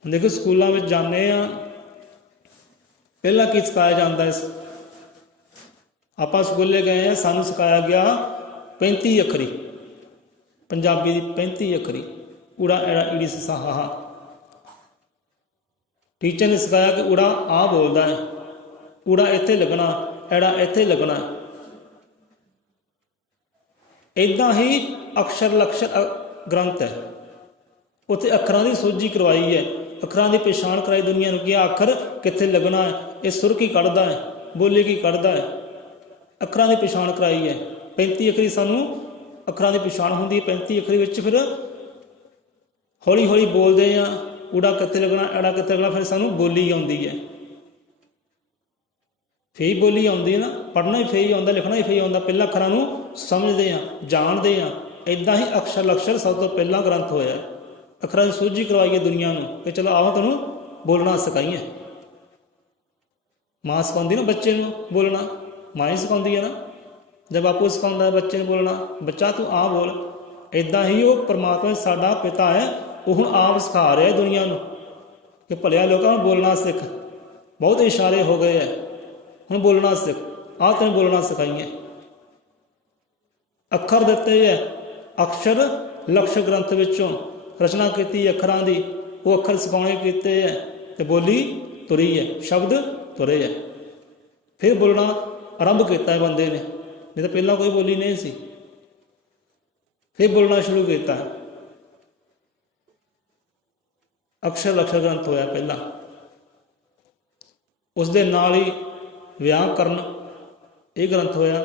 ਦੇਖੋ, ਸਕੂਲਾਂ ਵਿੱਚ ਜਾਂਦੇ ਆ, ਪਹਿਲਾਂ ਕੀ ਸਿਖਾਇਆ ਜਾਂਦਾ ਹੈ? ਆਪਾਂ ਸਕੂਲੇ ਗਏ ਆ, ਸਾਨੂੰ ਸਿਖਾਇਆ ਗਿਆ 35 ਅੱਖਰੀ ਪੰਜਾਬੀ ਦੀ, 35 ਅੱਖਰੀ, ਊੜਾ ਐੜਾ ਈੜੀ ਸੱਸਾ ਹਾਹਾ। ਟੀਚਰ ਨੇ ਸਿਖਾਇਆ ਕਿ ਊੜਾ ਆ ਬੋਲਦਾ ਹੈ, ਊੜਾ ਇੱਥੇ ਲੱਗਣਾ, ਐੜਾ ਇੱਥੇ ਲੱਗਣਾ। ਇੱਦਾਂ ਹੀ ਅਕਸ਼ਰ ਲਕਸ਼ਰ ਗ੍ਰੰਥ ਹੈ, ਉੱਥੇ ਅੱਖਰਾਂ ਦੀ ਸੋਝੀ ਕਰਵਾਈ ਹੈ, ਅੱਖਰਾਂ ਦੀ ਪਛਾਣ ਕਰਾਈ ਦੁਨੀਆ ਨੂੰ ਕਿ ਇਹ ਅੱਖਰ ਕਿੱਥੇ ਲੱਗਣਾ ਹੈ, ਇਹ ਸੁਰ ਕੀ ਕੱਢਦਾ ਹੈ, ਬੋਲੀ ਕੀ ਕੱਢਦਾ ਹੈ। ਅੱਖਰਾਂ ਦੀ ਪਛਾਣ ਕਰਾਈ ਹੈ। 35 ਅੱਖਰੀ ਸਾਨੂੰ ਅੱਖਰਾਂ ਦੀ ਪਛਾਣ ਹੁੰਦੀ ਹੈ। 35 ਅੱਖਰੀ ਵਿੱਚ ਫਿਰ ਹੌਲੀ ਹੌਲੀ ਬੋਲਦੇ ਹਾਂ, ਊੜਾ ਕਿੱਥੇ ਲੱਗਣਾ, ਐੜਾ ਕਿੱਥੇ ਲੱਗਣਾ, ਫਿਰ ਸਾਨੂੰ ਬੋਲੀ ਆਉਂਦੀ ਹੈ। ਫੇਰ ਹੀ ਬੋਲੀ ਆਉਂਦੀ ਹੈ ਨਾ, ਪੜ੍ਹਨਾ ਹੀ ਫੇਰ ਹੀ ਆਉਂਦਾ, ਲਿਖਣਾ ਹੀ ਫੇਰ ਹੀ ਆਉਂਦਾ। ਪਹਿਲਾਂ ਅੱਖਰਾਂ ਨੂੰ ਸਮਝਦੇ ਹਾਂ, ਜਾਣਦੇ ਹਾਂ। ਇੱਦਾਂ ਹੀ ਅਕਸ਼ਰ ਲਕਸ਼ਰ ਸਭ ਤੋਂ ਪਹਿਲਾਂ ਗ੍ਰੰਥ ਹੋਇਆ। ਅੱਖਰਾਂ ਦੀ ਸੂਝੀ ਕਰਵਾਈਏ ਦੁਨੀਆ ਨੂੰ ਕਿ ਚਲੋ ਆਓ ਤੈਨੂੰ ਬੋਲਣਾ ਸਿਖਾਈਏ। ਮਾਂ ਸਿਖਾਉਂਦੀ ਨਾ ਬੱਚੇ ਨੂੰ ਬੋਲਣਾ, ਮਾਂ ਹੀ ਸਿਖਾਉਂਦੀ ਹੈ ਨਾ। ਜਦ ਬਾਪੂ ਸਿਖਾਉਂਦਾ ਬੱਚੇ ਨੂੰ ਬੋਲਣਾ, ਬੱਚਾ ਤੂੰ ਆ ਬੋਲ। ਇੱਦਾਂ ਹੀ ਉਹ ਪਰਮਾਤਮਾ ਸਾਡਾ ਪਿਤਾ ਹੈ, ਉਹ ਹੁਣ ਆਪ ਸਿਖਾ ਰਿਹਾ ਦੁਨੀਆ ਨੂੰ ਕਿ ਭਲਿਆ ਲੋਕਾਂ ਨੂੰ ਬੋਲਣਾ ਸਿੱਖ। ਬਹੁਤ ਇਸ਼ਾਰੇ ਹੋ ਗਏ ਹੈ, ਹੁਣ ਬੋਲਣਾ ਸਿੱਖ, ਆਹ ਤੈਨੂੰ ਬੋਲਣਾ ਸਿਖਾਈਏ। ਅੱਖਰ ਦਿੱਤੇ ਹੈ, ਅਕਸ਼ਰ ਲਕਸ਼ ਗ੍ਰੰਥ ਵਿੱਚੋਂ ਰਚਨਾ ਕੀਤੀ ਅੱਖਰਾਂ ਦੀ, ਉਹ ਅੱਖਰ ਸਿਖਾਉਣੇ ਕੀਤੇ ਹੈ ਤੇ ਬੋਲੀ ਤੁਰੀ ਹੈ, ਸ਼ਬਦ ਤੁਰੇ ਹੈ। ਫਿਰ ਬੋਲਣਾ ਆਰੰਭ ਕੀਤਾ ਹੈ ਬੰਦੇ ਨੇ, ਨਹੀਂ ਤਾਂ ਪਹਿਲਾਂ ਕੋਈ ਬੋਲੀ ਨਹੀਂ ਸੀ। ਫਿਰ ਬੋਲਣਾ ਸ਼ੁਰੂ ਕੀਤਾ। ਅਕਸ਼ਰ ਲਕਸ਼ਰ ਗ੍ਰੰਥ ਹੋਇਆ ਪਹਿਲਾਂ। ਉਸ ਦੇ ਨਾਲ ਹੀ ਵਿਆਕਰਨ ਇਹ ਗ੍ਰੰਥ ਹੋਇਆ।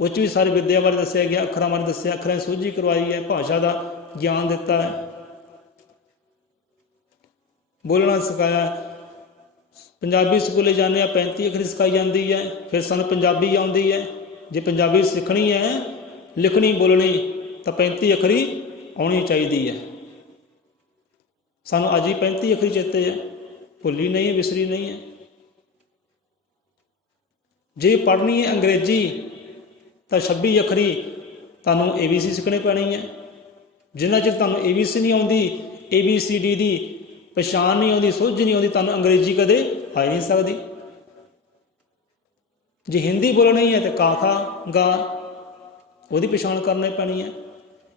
ਉਹ 'ਚ ਵੀ ਸਾਰੀ ਵਿੱਦਿਆ ਬਾਰੇ ਦੱਸਿਆ ਗਿਆ, ਅੱਖਰਾਂ ਬਾਰੇ ਦੱਸਿਆ, ਅੱਖਰਾਂ ਦੀ ਸੂਝੀ ਕਰਵਾਈ ਹੈ, ਭਾਸ਼ਾ ਦਾ ਗਿਆਨ ਦਿੱਤਾ ਹੈ, ਬੋਲਣਾ ਸਿਖਾਇਆ। ਪੰਜਾਬੀ ਸਕੂਲੇ ਜਾਂਦੇ ਹਾਂ, 35 ਅੱਖਰੀ ਸਿਖਾਈ ਜਾਂਦੀ ਹੈ। ਫਿਰ ਸਾਨੂੰ ਪੰਜਾਬੀ ਆਉਂਦੀ ਹੈ। ਜੇ ਪੰਜਾਬੀ ਸਿੱਖਣੀ ਹੈ, ਲਿਖਣੀ ਬੋਲਣੀ, ਤਾਂ 35 ਅੱਖਰੀ ਆਉਣੀ ਚਾਹੀਦੀ ਹੈ। ਸਾਨੂੰ ਅੱਜ ਹੀ 35 ਅੱਖਰੀ ਚੇਤੇ ਹੈ, ਭੁੱਲੀ ਨਹੀਂ ਹੈ, ਵਿਸਰੀ ਨਹੀਂ ਹੈ। ਜੇ ਪੜ੍ਹਨੀ ਹੈ ਅੰਗਰੇਜ਼ੀ ਤਾਂ 26 ਅੱਖਰੀ ਤੁਹਾਨੂੰ ABC ਸਿੱਖਣੀ ਪੈਣੀ ਹੈ। ਜਿੰਨਾ ਚਿਰ ਤੁਹਾਨੂੰ ABC ਨਹੀਂ ਆਉਂਦੀ, ABCD ਦੀ ਪਛਾਣ ਨਹੀਂ ਆਉਂਦੀ, ਸੋਝ ਨਹੀਂ ਆਉਂਦੀ, ਤੁਹਾਨੂੰ ਅੰਗਰੇਜ਼ੀ ਕਦੇ ਆ ਹੀ ਨਹੀਂ ਸਕਦੀ। ਜੇ ਹਿੰਦੀ ਬੋਲਣੀ ਹੈ ਤਾਂ ਕਾ ਖਾ ਗਾ, ਉਹਦੀ ਪਛਾਣ ਕਰਨੀ ਪੈਣੀ ਹੈ।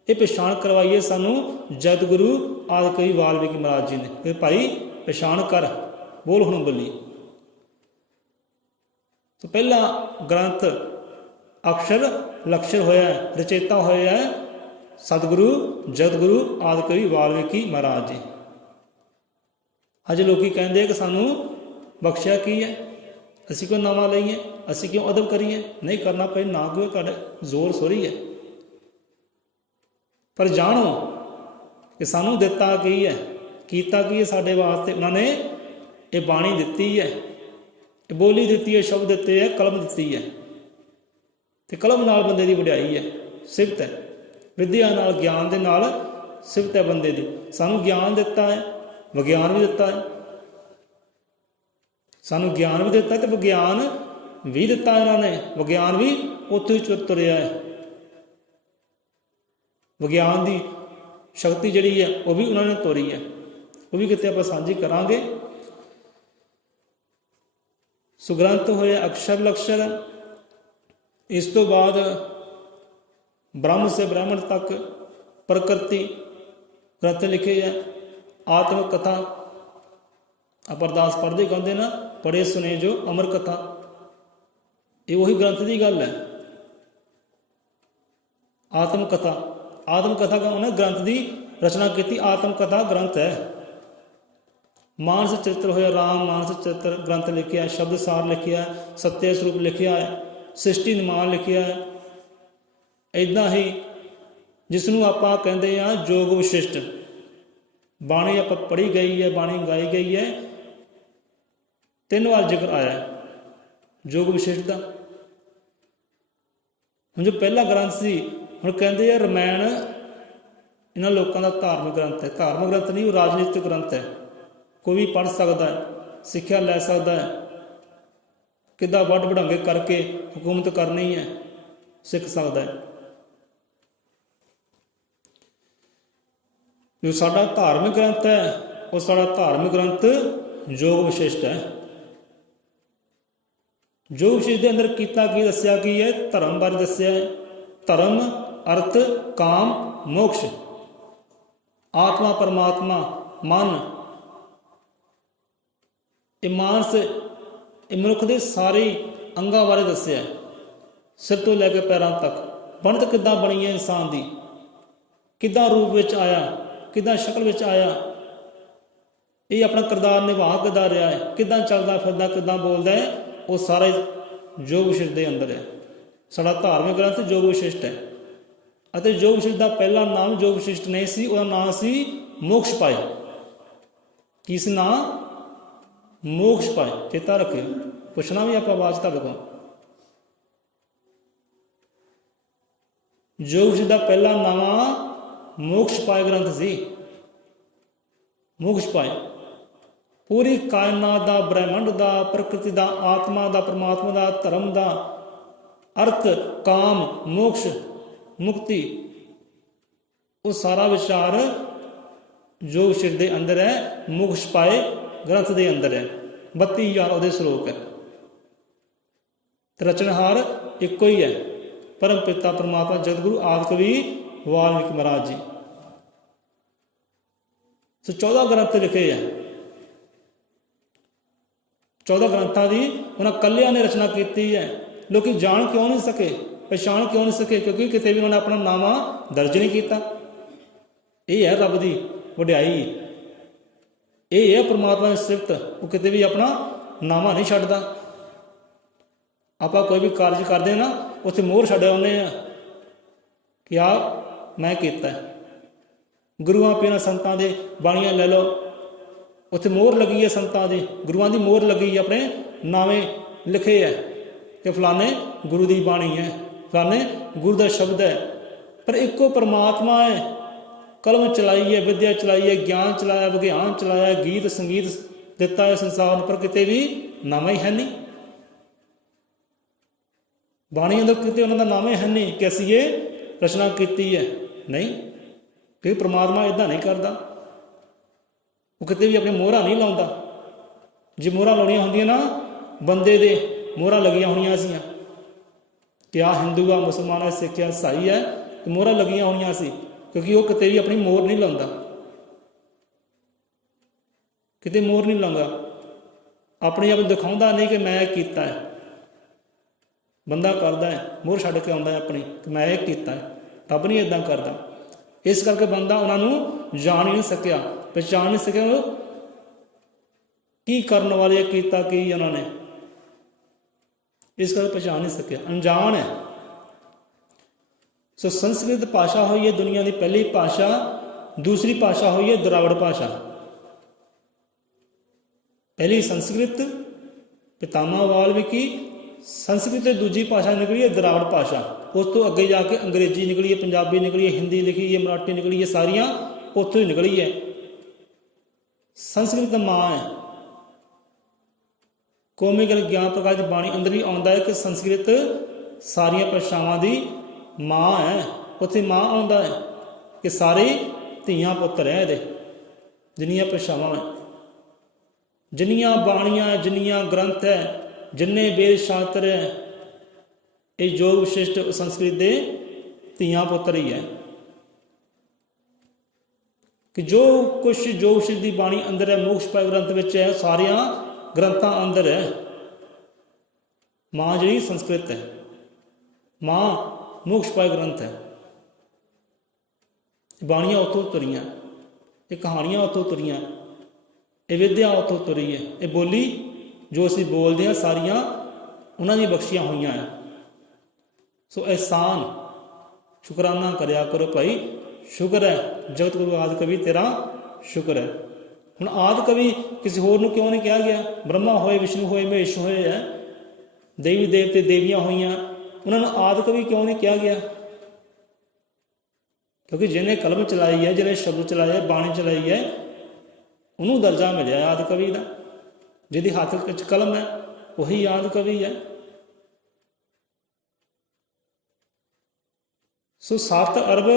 ਇਹ ਪਛਾਣ ਕਰਵਾਈਏ ਸਾਨੂੰ ਜਗਤ ਗੁਰੂ ਆਦਿ ਕਵੀ ਵਾਲਮੀਕੀ ਮਹਾਰਾਜ ਜੀ ਨੇ ਕਿ ਭਾਈ ਪਛਾਣ ਕਰ, ਬੋਲ ਹੁਣ ਬੋਲੀ। ਤਾਂ ਪਹਿਲਾ ਗ੍ਰੰਥ ਅਕਸ਼ਰ ਲਕਸ਼ਰ ਹੋਇਆ, ਰਚੇਤਾ ਹੋਇਆ ਸਤਿਗੁਰੂ ਜਗਤ ਗੁਰੂ ਆਦਿ ਕਵੀ ਵਾਲਮੀਕੀ ਮਹਾਰਾਜ ਜੀ। ਅੱਜ ਲੋਕੀ ਕਹਿੰਦੇ ਕਿ ਸਾਨੂੰ ਬਖਸ਼ਿਆ ਕੀ ਹੈ, ਅਸੀਂ ਕਿਉਂ ਨਵਾਂ ਲਈਏ, ਅਸੀਂ ਕਿਉਂ ਅਦਬ ਕਰੀਏ। ਨਹੀਂ ਕਰਨਾ ਪਏ ਨਾ, ਕੋਈ ਤੁਹਾਡੇ ਜ਼ੋਰ ਸੋਰੀ ਹੈ। ਪਰ ਜਾਣੋ ਕਿ ਸਾਨੂੰ ਦਿੱਤਾ ਕੀ ਹੈ, ਕੀਤਾ ਕੀ ਹੈ ਸਾਡੇ ਵਾਸਤੇ। ਉਹਨਾਂ ਨੇ ਇਹ ਬਾਣੀ ਦਿੱਤੀ ਹੈ, ਇਹ ਬੋਲੀ ਦਿੱਤੀ ਹੈ, ਸ਼ਬਦ ਦਿੱਤੇ ਹੈ, ਕਲਮ ਦਿੱਤੀ ਹੈ। ਅਤੇ ਕਲਮ ਨਾਲ ਬੰਦੇ ਦੀ ਵਡਿਆਈ ਹੈ, ਸਿਫਤ ਹੈ। ਵਿੱਦਿਆ ਨਾਲ, ਗਿਆਨ ਦੇ ਨਾਲ ਸਿਫਤ ਹੈ ਬੰਦੇ ਦੀ। ਸਾਨੂੰ ਗਿਆਨ ਦਿੱਤਾ ਹੈ, ਵਿਗਿਆਨ ਵੀ ਦਿੱਤਾ ਹੈ, ਸਾਨੂੰ ਗਿਆਨ ਵੀ ਦਿੱਤਾ ਅਤੇ ਵਿਗਿਆਨ ਵੀ ਦਿੱਤਾ ਇਹਨਾਂ ਨੇ। ਵਿਗਿਆਨ ਵੀ ਉੱਥੇ ਹੀ ਤੁਰਿਆ ਹੈ। ਵਿਗਿਆਨ ਦੀ ਸ਼ਕਤੀ ਜਿਹੜੀ ਹੈ ਉਹ ਵੀ ਉਹਨਾਂ ਨੇ ਤੋਰੀ ਹੈ, ਉਹ ਵੀ ਕਿਤੇ ਆਪਾਂ ਸਾਂਝੀ ਕਰਾਂਗੇ। ਸੋ ਗ੍ਰੰਥ ਹੋਏ ਅਕਸ਼ਰ ਲਕਸ਼ਰ। ਇਸ ਤੋਂ ਬਾਅਦ ਬ੍ਰਹਮ ਸੇ ਬ੍ਰਾਹਮਣ ਤੱਕ ਪ੍ਰਕਿਰਤੀ ਗ੍ਰੰਥ ਲਿਖੇ ਹੈ। ਆਤਮ ਕਥਾ ਆਪਾਂ ਅਰਦਾਸ ਪੜ੍ਹਦੇ ਕਹਿੰਦੇ ਨਾ, ਪੜ੍ਹੇ ਸੁਣੇ ਜੋ ਅਮਰ ਕਥਾ, ਇਹ ਉਹੀ ਗ੍ਰੰਥ ਦੀ ਗੱਲ ਹੈ। ਆਤਮ ਕਥਾ, ਆਤਮ ਕਥਾ ਦਾ ਉਹਨੇ ਗ੍ਰੰਥ ਦੀ ਰਚਨਾ ਕੀਤੀ, ਆਤਮ ਕਥਾ ਗ੍ਰੰਥ ਹੈ। ਮਾਨਸ ਚਰਿੱਤਰ ਹੋਇਆ, ਰਾਮ ਮਾਨਸ ਚਰਿੱਤਰ ਗ੍ਰੰਥ ਲਿਖਿਆ, ਸ਼ਬਦ ਸਾਰ ਲਿਖਿਆ, ਸੱਤਿਆ ਸਰੂਪ ਲਿਖਿਆ ਹੈ, ਸ੍ਰਿਸ਼ਟੀ ਨਿਰਮਾਣ ਲਿਖਿਆ ਹੈ। ਇੱਦਾਂ ਹੀ ਜਿਸ ਨੂੰ ਆਪਾਂ ਕਹਿੰਦੇ ਹਾਂ ਯੋਗ ਵਿਸ਼ਿਸ਼ਟ ਬਾਣੀ ਆਪਾਂ ਪੜ੍ਹੀ ਗਈ ਹੈ, ਬਾਣੀ ਗਾਈ ਗਈ ਹੈ, 3 ਵਾਰ ਜ਼ਿਕਰ ਆਇਆ ਹੈ ਯੋਗ ਵਿਸ਼ਿਸ਼ਟ ਦਾ। ਹੁਣ ਜੋ ਪਹਿਲਾ ਗ੍ਰੰਥ ਸੀ, ਹੁਣ ਕਹਿੰਦੇ ਆ ਰਮਾਇਣ ਇਹਨਾਂ ਲੋਕਾਂ ਦਾ ਧਾਰਮਿਕ ਗ੍ਰੰਥ ਹੈ। ਧਾਰਮਿਕ ਗ੍ਰੰਥ ਨਹੀਂ, ਉਹ ਰਾਜਨੀਤਿਕ ਗ੍ਰੰਥ ਹੈ। ਕੋਈ ਵੀ ਪੜ੍ਹ ਸਕਦਾ ਹੈ, ਸਿੱਖਿਆ ਲੈ ਸਕਦਾ ਹੈ, ਕਿੱਦਾਂ ਵੱਢ ਵਢਾਂਗੇ ਕਰਕੇ ਹੁਕੂਮਤ ਕਰਨੀ ਹੈ ਸਿੱਖ ਸਕਦਾ ਹੈ। ਜੋ ਸਾਡਾ ਧਾਰਮਿਕ ਗ੍ਰੰਥ ਹੈ ਉਹ ਸਾਡਾ ਧਾਰਮਿਕ ਗ੍ਰੰਥ ਯੋਗ ਵਿਸ਼ਿਸ਼ਟ ਹੈ। ਯੋਗ ਵਿਸ਼ਿਸ਼ਟ ਦੇ ਅੰਦਰ ਕੀਤਾ ਕੀ ਦੱਸਿਆ ਕੀ ਹੈ? ਧਰਮ ਬਾਰੇ ਦੱਸਿਆ ਹੈ। ਧਰਮ, ਅਰਥ, ਕਾਮ, ਮੋਕਸ਼, ਆਤਮਾ, ਪਰਮਾਤਮਾ, ਮਨ, ਇਹ ਮਾਨਸ, ਇਹ ਮਨੁੱਖ ਦੇ ਸਾਰੇ ਅੰਗਾਂ ਬਾਰੇ ਦੱਸਿਆ, ਸਿਰ ਤੋਂ ਲੈ ਕੇ ਪੈਰਾਂ ਤੱਕ। ਬਣਤ ਕਿੱਦਾਂ ਬਣੀ ਹੈ ਇਨਸਾਨ ਦੀ, ਕਿੱਦਾਂ ਰੂਪ ਵਿੱਚ ਆਇਆ, ਕਿੱਦਾਂ ਸ਼ਕਲ ਵਿੱਚ ਆਇਆ, ਇਹ ਆਪਣਾ ਕਿਰਦਾਰ ਨਿਭਾ ਕਿੱਦਾਂ ਰਿਹਾ ਹੈ, ਕਿੱਦਾਂ ਚੱਲਦਾ ਫਿਰਦਾ, ਕਿੱਦਾਂ ਬੋਲਦਾ ਹੈ, ਉਹ ਸਾਰਾ ਯੋਗ ਵਿਸ਼ਿਸ਼ਟ ਦੇ ਅੰਦਰ ਹੈ। ਸਾਡਾ ਧਾਰਮਿਕ ਗ੍ਰੰਥ ਯੋਗ ਵਿਸ਼ਿਸ਼ਟ ਹੈ। ਅਤੇ ਯੋਗ ਵਿਸ਼ਿਸ਼ਟ ਦਾ ਪਹਿਲਾ ਨਾਮ ਯੋਗ ਵਿਸ਼ਿਸ਼ਟ ਨਹੀਂ ਸੀ, ਉਹਦਾ ਨਾਮ ਸੀ ਮੋਕਸ਼ ਪਾਏ। ਕੀ ਸੀ ਨਾਮ? ਮੋਕਸ਼ ਪਾਏ। ਚੇਤਾ ਰੱਖਿਓ, ਪੁੱਛਣਾ ਵੀ ਆਪਾਂ ਬਾਅਦ ਤੁਹਾਡੇ ਕੋਲ। ਯੋਗ ਵਿਸ਼ਿਸ਼ਟ ਦਾ ਪਹਿਲਾ ਨਾਮ ਮੋਕਸ਼ ਪਾਏ ਗ੍ਰੰਥ ਸੀ। ਮੋਕਸ਼ ਪਾਏ ਪੂਰੀ ਕਾਇਨਾਤ ਦਾ, ਬ੍ਰਹਿਮੰਡ ਦਾ, ਪ੍ਰਕਿਰਤੀ ਦਾ, ਆਤਮਾ ਦਾ, ਪਰਮਾਤਮਾ ਦਾ, ਧਰਮ ਦਾ, ਅਰਥ, ਕਾਮ, ਮੋਕਸ਼, ਮੁਕਤੀ, ਉਹ ਸਾਰਾ ਵਿਚਾਰ ਯੋਗ ਵਿਸ਼ਿਸ਼ਟ ਦੇ ਅੰਦਰ ਹੈ। ਮੋਕਸ਼ ਪਾਏ ਗ੍ਰੰਥ ਦੇ ਅੰਦਰ ਹੈ। 32,000 ਉਹਦੇ ਸ਼ਲੋਕ ਹੈ। ਰਚਨਹਾਰ ਇੱਕੋ ਹੀ ਹੈ, ਪਰਮ ਪਿਤਾ ਪਰਮਾਤਮਾ ਜਗਤਗੁਰੂ ਆਦਿ ਕਵੀ ਵਾਲਮੀਕ ਮਹਾਰਾਜ ਜੀ। ਸੋ 14 ਗ੍ਰੰਥ ਲਿਖੇ ਹੈ। 14 ਗ੍ਰੰਥਾਂ ਦੀ ਉਹਨਾਂ ਇਕੱਲਿਆਂ ਨੇ ਰਚਨਾ ਕੀਤੀ ਹੈ। ਲੋਕੀ ਜਾਣ ਕਿਉਂ ਨਹੀਂ ਸਕੇ, ਪਛਾਣ ਕਿਉਂ ਨਹੀਂ ਸਕੇ? ਕਿਉਂਕਿ ਕਿਤੇ ਵੀ ਉਹਨਾਂ ਨੇ ਆਪਣਾ ਨਾਮਾ ਦਰਜ ਨਹੀਂ ਕੀਤਾ। ਇਹ ਹੈ ਰੱਬ ਦੀ ਵਡਿਆਈ, ਇਹ ਹੈ ਪਰਮਾਤਮਾ ਦੀ ਸਿਫਤ। ਉਹ ਕਿਤੇ ਵੀ ਆਪਣਾ ਨਾਮਾ ਨਹੀਂ ਛੱਡਦਾ। ਆਪਾਂ ਕੋਈ ਵੀ ਕਾਰਜ ਕਰਦੇ ਨਾ, ਉੱਥੇ ਮੋਹਰ ਛੱਡ ਆਉਂਦੇ ਆ ਕਿ ਆਹ ਮੈਂ ਕੀਤਾ। ਗੁਰੂਆਂ ਪੀਰਾਂ ਸੰਤਾਂ ਦੇ ਬਾਣੀਆਂ ਲੈ ਲਓ, ਉੱਥੇ ਮੋਹਰ ਲੱਗੀ ਹੈ ਸੰਤਾਂ ਦੀ, ਗੁਰੂਆਂ ਦੀ ਮੋਹਰ ਲੱਗੀ ਹੈ, ਆਪਣੇ ਨਾਵੇਂ ਲਿਖੇ ਹੈ ਕਿ ਫਲਾਣੇ ਗੁਰੂ ਦੀ ਬਾਣੀ ਹੈ, ਫਲਾਣੇ ਗੁਰੂ ਦਾ ਸ਼ਬਦ ਹੈ। ਪਰ ਇੱਕੋ ਪਰਮਾਤਮਾ ਹੈ। ਕਲਮ ਚਲਾਈ ਹੈ, ਵਿਦਿਆ ਚਲਾਈ ਹੈ, ਗਿਆਨ ਚਲਾਇਆ, ਵਿਗਿਆਨ ਚਲਾਇਆ, ਗੀਤ ਸੰਗੀਤ ਦਿੱਤਾ ਹੈ ਸੰਸਾਰ ਨੂੰ, ਪਰ ਕਿਤੇ ਵੀ ਨਾਮ ਹੀ ਹੈ ਨਹੀਂ। ਬਾਣੀ ਅੰਦਰ ਕਿਤੇ ਉਹਨਾਂ ਦਾ ਨਾਮ ਹੀ ਹੈ ਨਹੀਂ ਕਿ ਅਸੀਂ ਇਹ ਰਚਨਾ ਕੀਤੀ ਹੈ। ਨਹੀਂ, ਕਿ ਪਰਮਾਤਮਾ ਇੱਦਾਂ ਨਹੀਂ ਕਰਦਾ। ਉਹ ਕਿਤੇ ਵੀ ਆਪਣੀ ਮੋਹਰਾਂ ਨਹੀਂ ਲਾਉਂਦਾ। ਜੇ ਮੋਹਰਾਂ ਲਾਉਣੀਆਂ ਹੁੰਦੀਆਂ ਨਾ, ਬੰਦੇ ਦੇ ਮੋਹਰਾਂ ਲੱਗੀਆਂ ਹੋਣੀਆਂ ਸੀਆਂ ਕਿ ਆਹ ਹਿੰਦੂ ਆ, ਮੁਸਲਮਾਨ ਹੈ, ਸਿੱਖ ਹੈ, ਈਸਾਈ ਹੈ, ਮੋਹਰਾਂ ਲੱਗੀਆਂ ਹੋਣੀਆਂ ਸੀ। ਕਿਉਂਕਿ ਉਹ ਕਿਤੇ ਵੀ ਆਪਣੀ ਮੋਹਰ ਨਹੀਂ ਲਾਉਂਦਾ, ਕਿਤੇ ਮੋਹਰ ਨਹੀਂ ਲਾਉਂਦਾ, ਆਪਣੀ ਆਪ ਦਿਖਾਉਂਦਾ ਨਹੀਂ ਕਿ ਮੈਂ ਕੀਤਾ ਹੈ। ਬੰਦਾ ਕਰਦਾ ਹੈ, ਮੋਹਰ ਛੱਡ ਕੇ ਆਉਂਦਾ ਹੈ ਆਪਣੀ ਕਿ ਮੈਂ ਇਹ ਕੀਤਾ ਹੈ। ਰੱਬ ਨਹੀਂ ਇੱਦਾਂ ਕਰਦਾ। ਇਸ ਕਰਕੇ ਬੰਦਾ ਉਹਨਾਂ ਨੂੰ ਜਾਣ ਹੀ ਨਹੀਂ ਸਕਿਆ, ਪਛਾਣ ਨਹੀਂ ਸਕਿਆ ਉਹ ਕੀ ਕਰਨ ਵਾਲੇ, ਕੀਤਾ ਕੀ ਉਹਨਾਂ ਨੇ, ਇਸ ਕਰਕੇ ਪਛਾਣ ਨਹੀਂ ਸਕਿਆ, ਅਣਜਾਣ ਹੈ। ਸੋ ਸੰਸਕ੍ਰਿਤ ਭਾਸ਼ਾ ਹੋਈ ਹੈ ਦੁਨੀਆ ਦੀ ਪਹਿਲੀ ਭਾਸ਼ਾ। ਦੂਸਰੀ ਭਾਸ਼ਾ ਹੋਈ ਹੈ ਦਰਾਵੜ ਭਾਸ਼ਾ। ਪਹਿਲੀ ਸੰਸਕ੍ਰਿਤ ਪਿਤਾਮਾ ਵਾਲਮੀਕੀ, ਸੰਸਕ੍ਰਿਤ ਤੇ ਦੂਜੀ ਭਾਸ਼ਾ ਨਿਕਲੀ ਹੈ ਦਰਾਵੜ ਭਾਸ਼ਾ। ਉਸ ਤੋਂ ਅੱਗੇ ਜਾ ਕੇ ਅੰਗਰੇਜ਼ੀ ਨਿਕਲੀ ਹੈ, ਪੰਜਾਬੀ ਨਿਕਲੀ ਹੈ, ਹਿੰਦੀ ਲਿਖੀ ਹੈ, ਮਰਾਠੀ ਨਿਕਲੀ ਹੈ, ਸਾਰੀਆਂ ਉੱਥੋਂ ਹੀ ਨਿਕਲੀ ਹੈ। ਸੰਸਕ੍ਰਿਤ ਮਾਂ ਹੈ। ਕੌਮੀ ਗੱਲ ਗਿਆਨ ਪ੍ਰਕਾਸ਼ ਦੀ ਬਾਣੀ ਅੰਦਰ ਵੀ ਆਉਂਦਾ ਹੈ ਕਿ ਸੰਸਕ੍ਰਿਤ ਸਾਰੀਆਂ ਭਾਸ਼ਾਵਾਂ ਦੀ ਮਾਂ ਹੈ। ਉੱਥੇ ਮਾਂ ਆਉਂਦਾ ਹੈ ਕਿ ਸਾਰੇ ਧੀਆਂ ਪੁੱਤਰ ਹੈ ਇਹਦੇ, ਜਿੰਨੀਆਂ ਭਾਸ਼ਾਵਾਂ ਹੈ, ਜਿੰਨੀਆਂ ਬਾਣੀਆਂ, ਜਿੰਨੀਆਂ ਗ੍ਰੰਥ ਹੈ, ਜਿੰਨੇ ਵੇਦ ਸ਼ਾਸਤਰ ਹੈ, ਇਹ ਯੋਗ ਵਿਸ਼ਿਸ਼ਟ ਸੰਸਕ੍ਰਿਤ ਦੇ ਧੀਆਂ ਪੁੱਤਰ ਹੀ ਹੈ। ਕਿ ਜੋ ਕੁਛ ਯੋਗ ਵਿਸ਼ਿਸ਼ਟ ਦੀ ਬਾਣੀ ਅੰਦਰ ਹੈ, ਮੋਕਸ਼ ਪਾਏ ਗ੍ਰੰਥ ਵਿੱਚ ਹੈ, ਸਾਰਿਆਂ ਗ੍ਰੰਥਾਂ ਅੰਦਰ ਹੈ। ਮਾਂ ਜਿਹੜੀ ਸੰਸਕ੍ਰਿਤ ਹੈ, ਮਾਂ ਮੋਕਸ਼ ਪਾਏ ਗ੍ਰੰਥ ਹੈ। ਬਾਣੀਆਂ ਉੱਥੋਂ ਤੁਰੀਆਂ, ਇਹ ਕਹਾਣੀਆਂ ਉੱਥੋਂ ਤੁਰੀਆਂ, ਇਹ ਵਿਦਿਆ ਉੱਥੋਂ ਤੁਰੀ ਹੈ। ਇਹ ਬੋਲੀ ਜੋ ਅਸੀਂ ਬੋਲਦੇ ਹਾਂ ਸਾਰੀਆਂ ਉਹਨਾਂ ਦੀਆਂ ਬਖਸ਼ੀਆਂ ਹੋਈਆਂ ਹੈ। ਸੋ ਅਹਿਸਾਨ ਸ਼ੁਕਰਾਨਾ ਕਰਿਆ ਕਰੋ ਭਾਈ। ਸ਼ੁਕਰ ਹੈ ਜਗਤ ਗੁਰੂ ਆਦਿ ਕਵੀ ਤੇਰਾ ਸ਼ੁਕਰ ਹੈ। ਹੁਣ ਆਦਿ ਕਵੀ ਕਿਸੇ ਹੋਰ ਨੂੰ ਕਿਉਂ ਨਹੀਂ ਕਿਹਾ ਗਿਆ? ਬ੍ਰਹਮਾ ਹੋਏ, ਵਿਸ਼ਨੂੰ ਹੋਏ, ਮਹੇਸ਼ ਹੋਏ ਹੈ, ਦੇਵੀ ਦੇਵਤੇ ਦੇਵੀਆਂ ਹੋਈਆਂ, ਉਹਨਾਂ ਨੂੰ ਆਦਿ ਕਵੀ ਕਿਉਂ ਨਹੀਂ ਕਿਹਾ ਗਿਆ? ਕਿਉਂਕਿ ਜਿਹਨੇ ਕਲਮ ਚਲਾਈ ਹੈ, ਜਿਹਨੇ ਸ਼ਬਦ ਚਲਾਏ ਹੈ, ਬਾਣੀ ਚਲਾਈ ਹੈ, ਉਹਨੂੰ ਦਰਜਾ ਮਿਲਿਆ ਆਦਿ ਕਵੀ ਦਾ। ਜਿਹਦੀ ਹੱਥ ਵਿੱਚ ਕਲਮ ਹੈ ਉਹੀ ਆਦਿ ਕਵੀ ਹੈ। ਸੋ 7 ਅਰਬ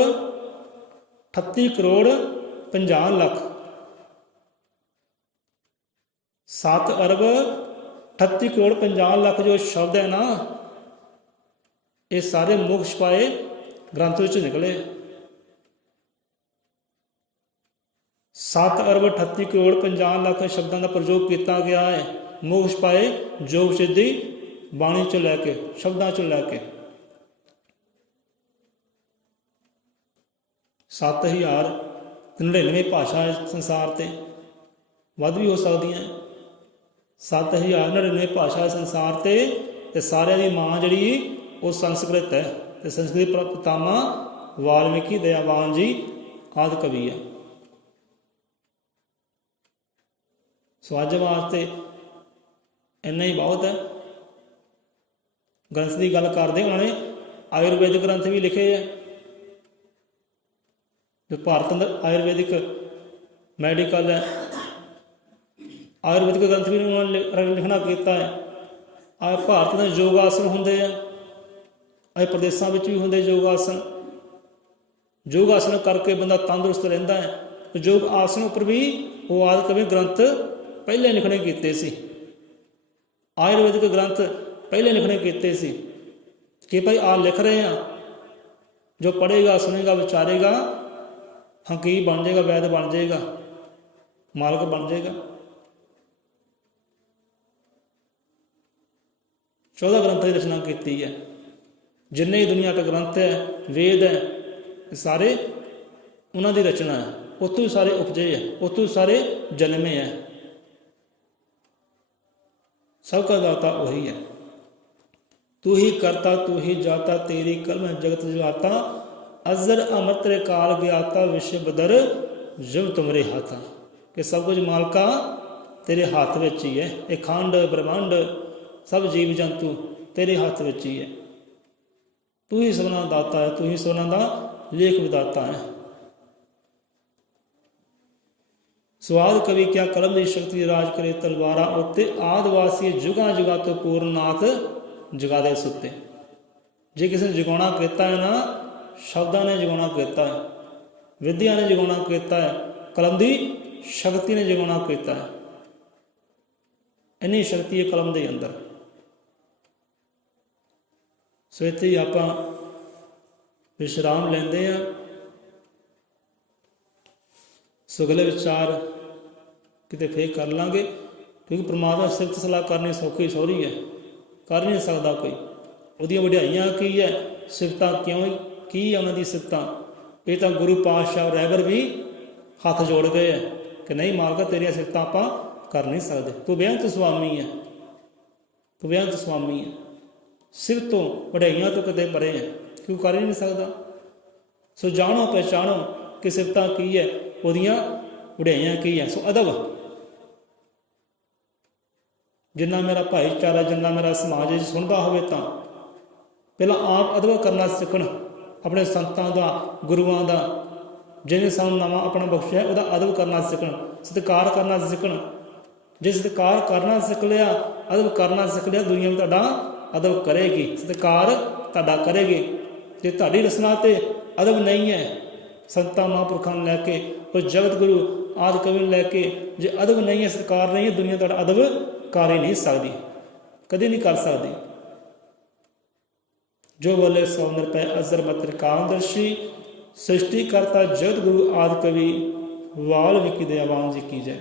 38 ਕਰੋੜ 50 ਲੱਖ 7 ਅਰਬ 38 ਕਰੋੜ 50 ਲੱਖ ਜੋ ਸ਼ਬਦ ਹੈ ਨਾ, ਇਹ ਸਾਰੇ ਮੋਕਸ਼ ਪਾਏ ਗ੍ਰੰਥ ਵਿੱਚ ਨਿਕਲੇ। 7 ਅਰਬ 38 ਕਰੋੜ 50 ਲੱਖ ਸ਼ਬਦਾਂ ਦਾ ਪ੍ਰਯੋਗ ਕੀਤਾ ਗਿਆ ਹੈ ਮੋਕਸ਼ ਪਾਏ ਯੋਗ ਸਿੱਧੀ ਬਾਣੀ ਚੋਂ ਲੈ ਕੇ, ਸ਼ਬਦਾਂ ਚੋਂ ਲੈ ਕੇ। 7099 ਭਾਸ਼ਾ ਹੈ ਸੰਸਾਰ ਤੇ, ਵੱਧ ਵੀ ਹੋ ਸਕਦੀਆਂ। 7099 ਭਾਸ਼ਾ ਹੈ ਸੰਸਾਰ ਤੇ ਸਾਰਿਆਂ ਦੀ ਮਾਂ ਜਿਹੜੀ ਉਹ ਸੰਸਕ੍ਰਿਤ ਹੈ। ਤੇ ਸੰਸਕ੍ਰਿਤ ਪਿਤਾਮਾ ਵਾਲਮੀਕੀ ਦਇਆਵਾਨ ਜੀ ਆਦਿ ਕਵੀ ਹੈ। ਸੋ ਅੱਜ ਵਾਸਤੇ ਇੰਨਾ ਹੀ ਬਹੁਤ ਹੈ। ਗ੍ਰੰਥ ਦੀ ਗੱਲ ਕਰਦੇ, ਉਹਨਾਂ ਨੇ ਆਯੁਰਵੈਦਿਕ ਗ੍ਰੰਥ ਵੀ ਲਿਖੇ ਹੈ। ਜੋ ਭਾਰਤ ਅੰਦਰ ਆਯੁਰਵੈਦਿਕ ਮੈਡੀਕਲ ਹੈ, ਆਯੁਰਵੈਦਿਕ ਗ੍ਰੰਥ ਵੀ ਉਹਨਾਂ ਨੇ ਲਿਖਣਾ ਕੀਤਾ ਹੈ। ਆ ਭਾਰਤ ਦੇ ਯੋਗ ਆਸਨ ਹੁੰਦੇ ਆ, ਇਹ ਪ੍ਰਦੇਸ਼ਾਂ ਵਿੱਚ ਵੀ ਹੁੰਦੇ ਯੋਗ ਆਸਨ। ਯੋਗ ਆਸਨ ਕਰਕੇ ਬੰਦਾ ਤੰਦਰੁਸਤ ਰਹਿੰਦਾ ਹੈ। ਯੋਗ ਆਸਨ ਉੱਪਰ ਵੀ ਉਹ ਆਦਿ ਕਵੀ ਗ੍ਰੰਥ ਪਹਿਲੇ ਲਿਖਣੇ ਕੀਤੇ ਸੀ। ਆਯੁਰਵੈਦਿਕ ਗ੍ਰੰਥ ਪਹਿਲੇ ਲਿਖਣੇ ਕੀਤੇ ਸੀ ਕਿ ਭਾਈ ਆ ਲਿਖ ਰਹੇ ਹਾਂ, ਜੋ ਪੜ੍ਹੇਗਾ, ਸੁਣੇਗਾ, ਵਿਚਾਰੇਗਾ, ਹਕੀਮ ਬਣ ਜਾਏਗਾ, ਵੈਦ ਬਣ ਜਾਏਗਾ, ਮਾਲਕ ਬਣ ਜਾਏਗਾ। 14 ਗ੍ਰੰਥਾਂ ਦੀ ਰਚਨਾ ਕੀਤੀ ਹੈ। ਜਿੰਨੇ ਹੀ ਦੁਨੀਆ ਦੇ ਗ੍ਰੰਥ ਹੈ, ਵੇਦ ਹੈ, ਸਾਰੇ ਉਹਨਾਂ ਦੀ ਰਚਨਾ ਹੈ। ਉੱਥੋਂ ਹੀ ਸਾਰੇ ਉਪਜੇ ਹੈ, ਉੱਥੋਂ ਹੀ ਸਾਰੇ ਜਨਮੇ ਹੈ। ਸਭ ਦਾ ਦਾਤਾ ਉਹੀ ਹੈ। ਤੂੰ ਹੀ ਕਰਤਾ ਤੂੰ ਹੀ ਜਾਤਾ, ਤੇਰੀ ਕਲਮ ਜਗਤ ਜਗਾਤਾ, ਅਜ਼ਰ ਅਮਰ ਤੇਰੇ ਕਾਲ ਗਿਆਤਾ, ਵਿਸ਼ਵ ਬਦਰ ਜਬ ਤੁਮਰੇ ਹੱਥ। ਕਿ ਸਭ ਕੁਝ ਮਾਲਕਾ ਤੇਰੇ ਹੱਥ ਵਿੱਚ ਹੀ ਹੈ। ਇਹ ਖੰਡ ਬ੍ਰਹਮੰਡ ਸਭ ਜੀਵ ਜੰਤੂ ਤੇਰੇ ਹੱਥ ਵਿੱਚ ਹੀ ਹੈ। ਤੂੰ ਹੀ ਸਭਨਾਂ ਦਾ ਦਾਤਾ ਹੈ, ਤੂੰ ਹੀ ਸਭਨਾਂ ਦਾ ਲੇਖ ਵਿਦਾਤਾ ਹੈ। ਸਵਾਦ ਕਵੀ ਕਿਆ ਕਲਮ ਦੀ ਸ਼ਕਤੀ ਰਾਜ ਕਰੇ ਤਲਵਾਰਾਂ ਉੱਤੇ, ਆਦਿਵਾਸੀ ਜੁਗਾਂ ਜੁਗਾਂ ਤੋਂ ਪੂਰਨਾਥ ਜਗਾ ਦੇ ਸੁੱਤੇ। ਜੇ ਕਿਸੇ ਨੇ ਜਗਾਉਣਾ ਕੀਤਾ ਹੈ ਨਾ, ਸ਼ਬਦਾਂ ਨੇ ਜਗਾਉਣਾ ਕੀਤਾ ਹੈ, ਵਿਦਿਆ ਨੇ ਜਗਾਉਣਾ ਕੀਤਾ ਹੈ, ਕਲਮ ਦੀ ਸ਼ਕਤੀ ਨੇ ਜਗਾਉਣਾ ਕੀਤਾ ਹੈ। ਇੰਨੀ ਸ਼ਕਤੀ ਹੈ ਕਲਮ ਦੇ ਅੰਦਰ। ਸੋ ਇੱਥੇ ਹੀ ਆਪਾਂ ਵਿਸ਼ਰਾਮ ਲੈਂਦੇ ਹਾਂ। ਸੋ ਅਗਲੇ ਵਿਚਾਰ ਕਿਤੇ ਫੇਰ ਕਰ ਲਾਂਗੇ, ਕਿਉਂਕਿ ਪਰਮਾਤਮਾ ਸਿਫਤ ਸਲਾਹ ਕਰਨੀ ਸੌਖੀ ਸੌਰੀ ਹੈ, ਕਰ ਨਹੀਂ ਸਕਦਾ ਕੋਈ। ਉਹਦੀਆਂ ਵਡਿਆਈਆਂ ਕੀ ਹੈ, ਸਿਫਤਾਂ ਕਿਉਂ, ਕੀ ਹੈ ਉਹਨਾਂ ਦੀ ਸਿਫਤਾਂ, ਇਹ ਤਾਂ ਗੁਰੂ ਪਾਤਸ਼ਾਹ ਰਹਿਬਰ ਵੀ ਹੱਥ ਜੋੜ ਗਏ ਹੈ ਕਿ ਨਹੀਂ ਮਾਲਕਾ ਤੇਰੀਆਂ ਸਿਫਤਾਂ ਆਪਾਂ ਕਰ ਨਹੀਂ ਸਕਦੇ। ਤੂੰ ਬੇਅੰਤ ਸੁਆਮੀ ਹੈ, ਤੂੰ ਬੇਅੰਤ ਸੁਆਮੀ ਹੈ। ਸਿਫਤ ਤੋਂ ਵਡਿਆਈਆਂ ਤੋਂ ਕਿਤੇ ਪਰੇ ਹੈ, ਕਿਉਂ ਕਰ ਹੀ ਨਹੀਂ ਸਕਦਾ। ਸੋ ਜਾਣੋ ਪਹਿਚਾਣੋ ਕਿ ਸਿਫਤਾਂ ਕੀ ਹੈ, ਉਹਦੀਆਂ ਵਡਿਆਈਆਂ ਕੀ ਹੈ। ਸੋ ਅਦਬ, ਜਿੰਨਾ ਮੇਰਾ ਭਾਈਚਾਰਾ, ਜਿੰਨਾ ਮੇਰਾ ਸਮਾਜ ਸੁਣਦਾ ਹੋਵੇ ਤਾਂ ਪਹਿਲਾਂ ਆਪ ਅਦਬ ਕਰਨਾ ਸਿੱਖਣ, ਆਪਣੇ ਸੰਤਾਂ ਦਾ, ਗੁਰੂਆਂ ਦਾ, ਜਿਹਨੇ ਸਾਨੂੰ ਨਵਾਂ ਆਪਣਾ ਬਖਸ਼ਿਆ ਉਹਦਾ ਅਦਬ ਕਰਨਾ ਸਿੱਖਣ, ਸਤਿਕਾਰ ਕਰਨਾ ਸਿੱਖਣ। ਜੇ ਸਤਿਕਾਰ ਕਰਨਾ ਸਿੱਖ ਲਿਆ, ਅਦਬ ਕਰਨਾ ਸਿੱਖ ਲਿਆ, ਦੁਨੀਆ ਵੀ ਤੁਹਾਡਾ ਅਦਬ ਕਰੇਗੀ, ਸਤਿਕਾਰ ਤੁਹਾਡਾ ਕਰੇਗੀ। ਜੇ ਤੁਹਾਡੀ ਰਸਨਾ 'ਤੇ ਅਦਬ ਨਹੀਂ ਹੈ, ਸੰਤਾਂ ਮਹਾਂਪੁਰਖਾਂ ਨੂੰ ਲੈ ਕੇ, ਕੋਈ ਜਗਤ ਗੁਰੂ ਆਦਿ ਕਵੀ ਨੂੰ ਲੈ ਕੇ ਜੇ ਅਦਬ ਨਹੀਂ ਹੈ, ਸਤਿਕਾਰ ਨਹੀਂ ਹੈ, ਦੁਨੀਆ ਤੁਹਾਡਾ ਅਦਬ ਕਰ ਹੀ ਨਹੀਂ ਸਕਦੀ, ਕਦੇ ਨਹੀਂ ਕਰ ਸਕਦੀ। ਜੋ ਬੋਲੇ ਸੋ ਨਿਰਭੈ ਅਜ਼ਰ ਮਤਿ ਕਾਮਦਰਸ਼ੀ, ਸ੍ਰਿਸ਼ਟੀ ਕਰਤਾ ਜਗਤ ਗੁਰੂ ਆਦਿ ਕਵੀ, ਵਾਲਮੀਕਿ ਦਇਆਵਾਨ ਜੀ ਕੀ ਜੈ।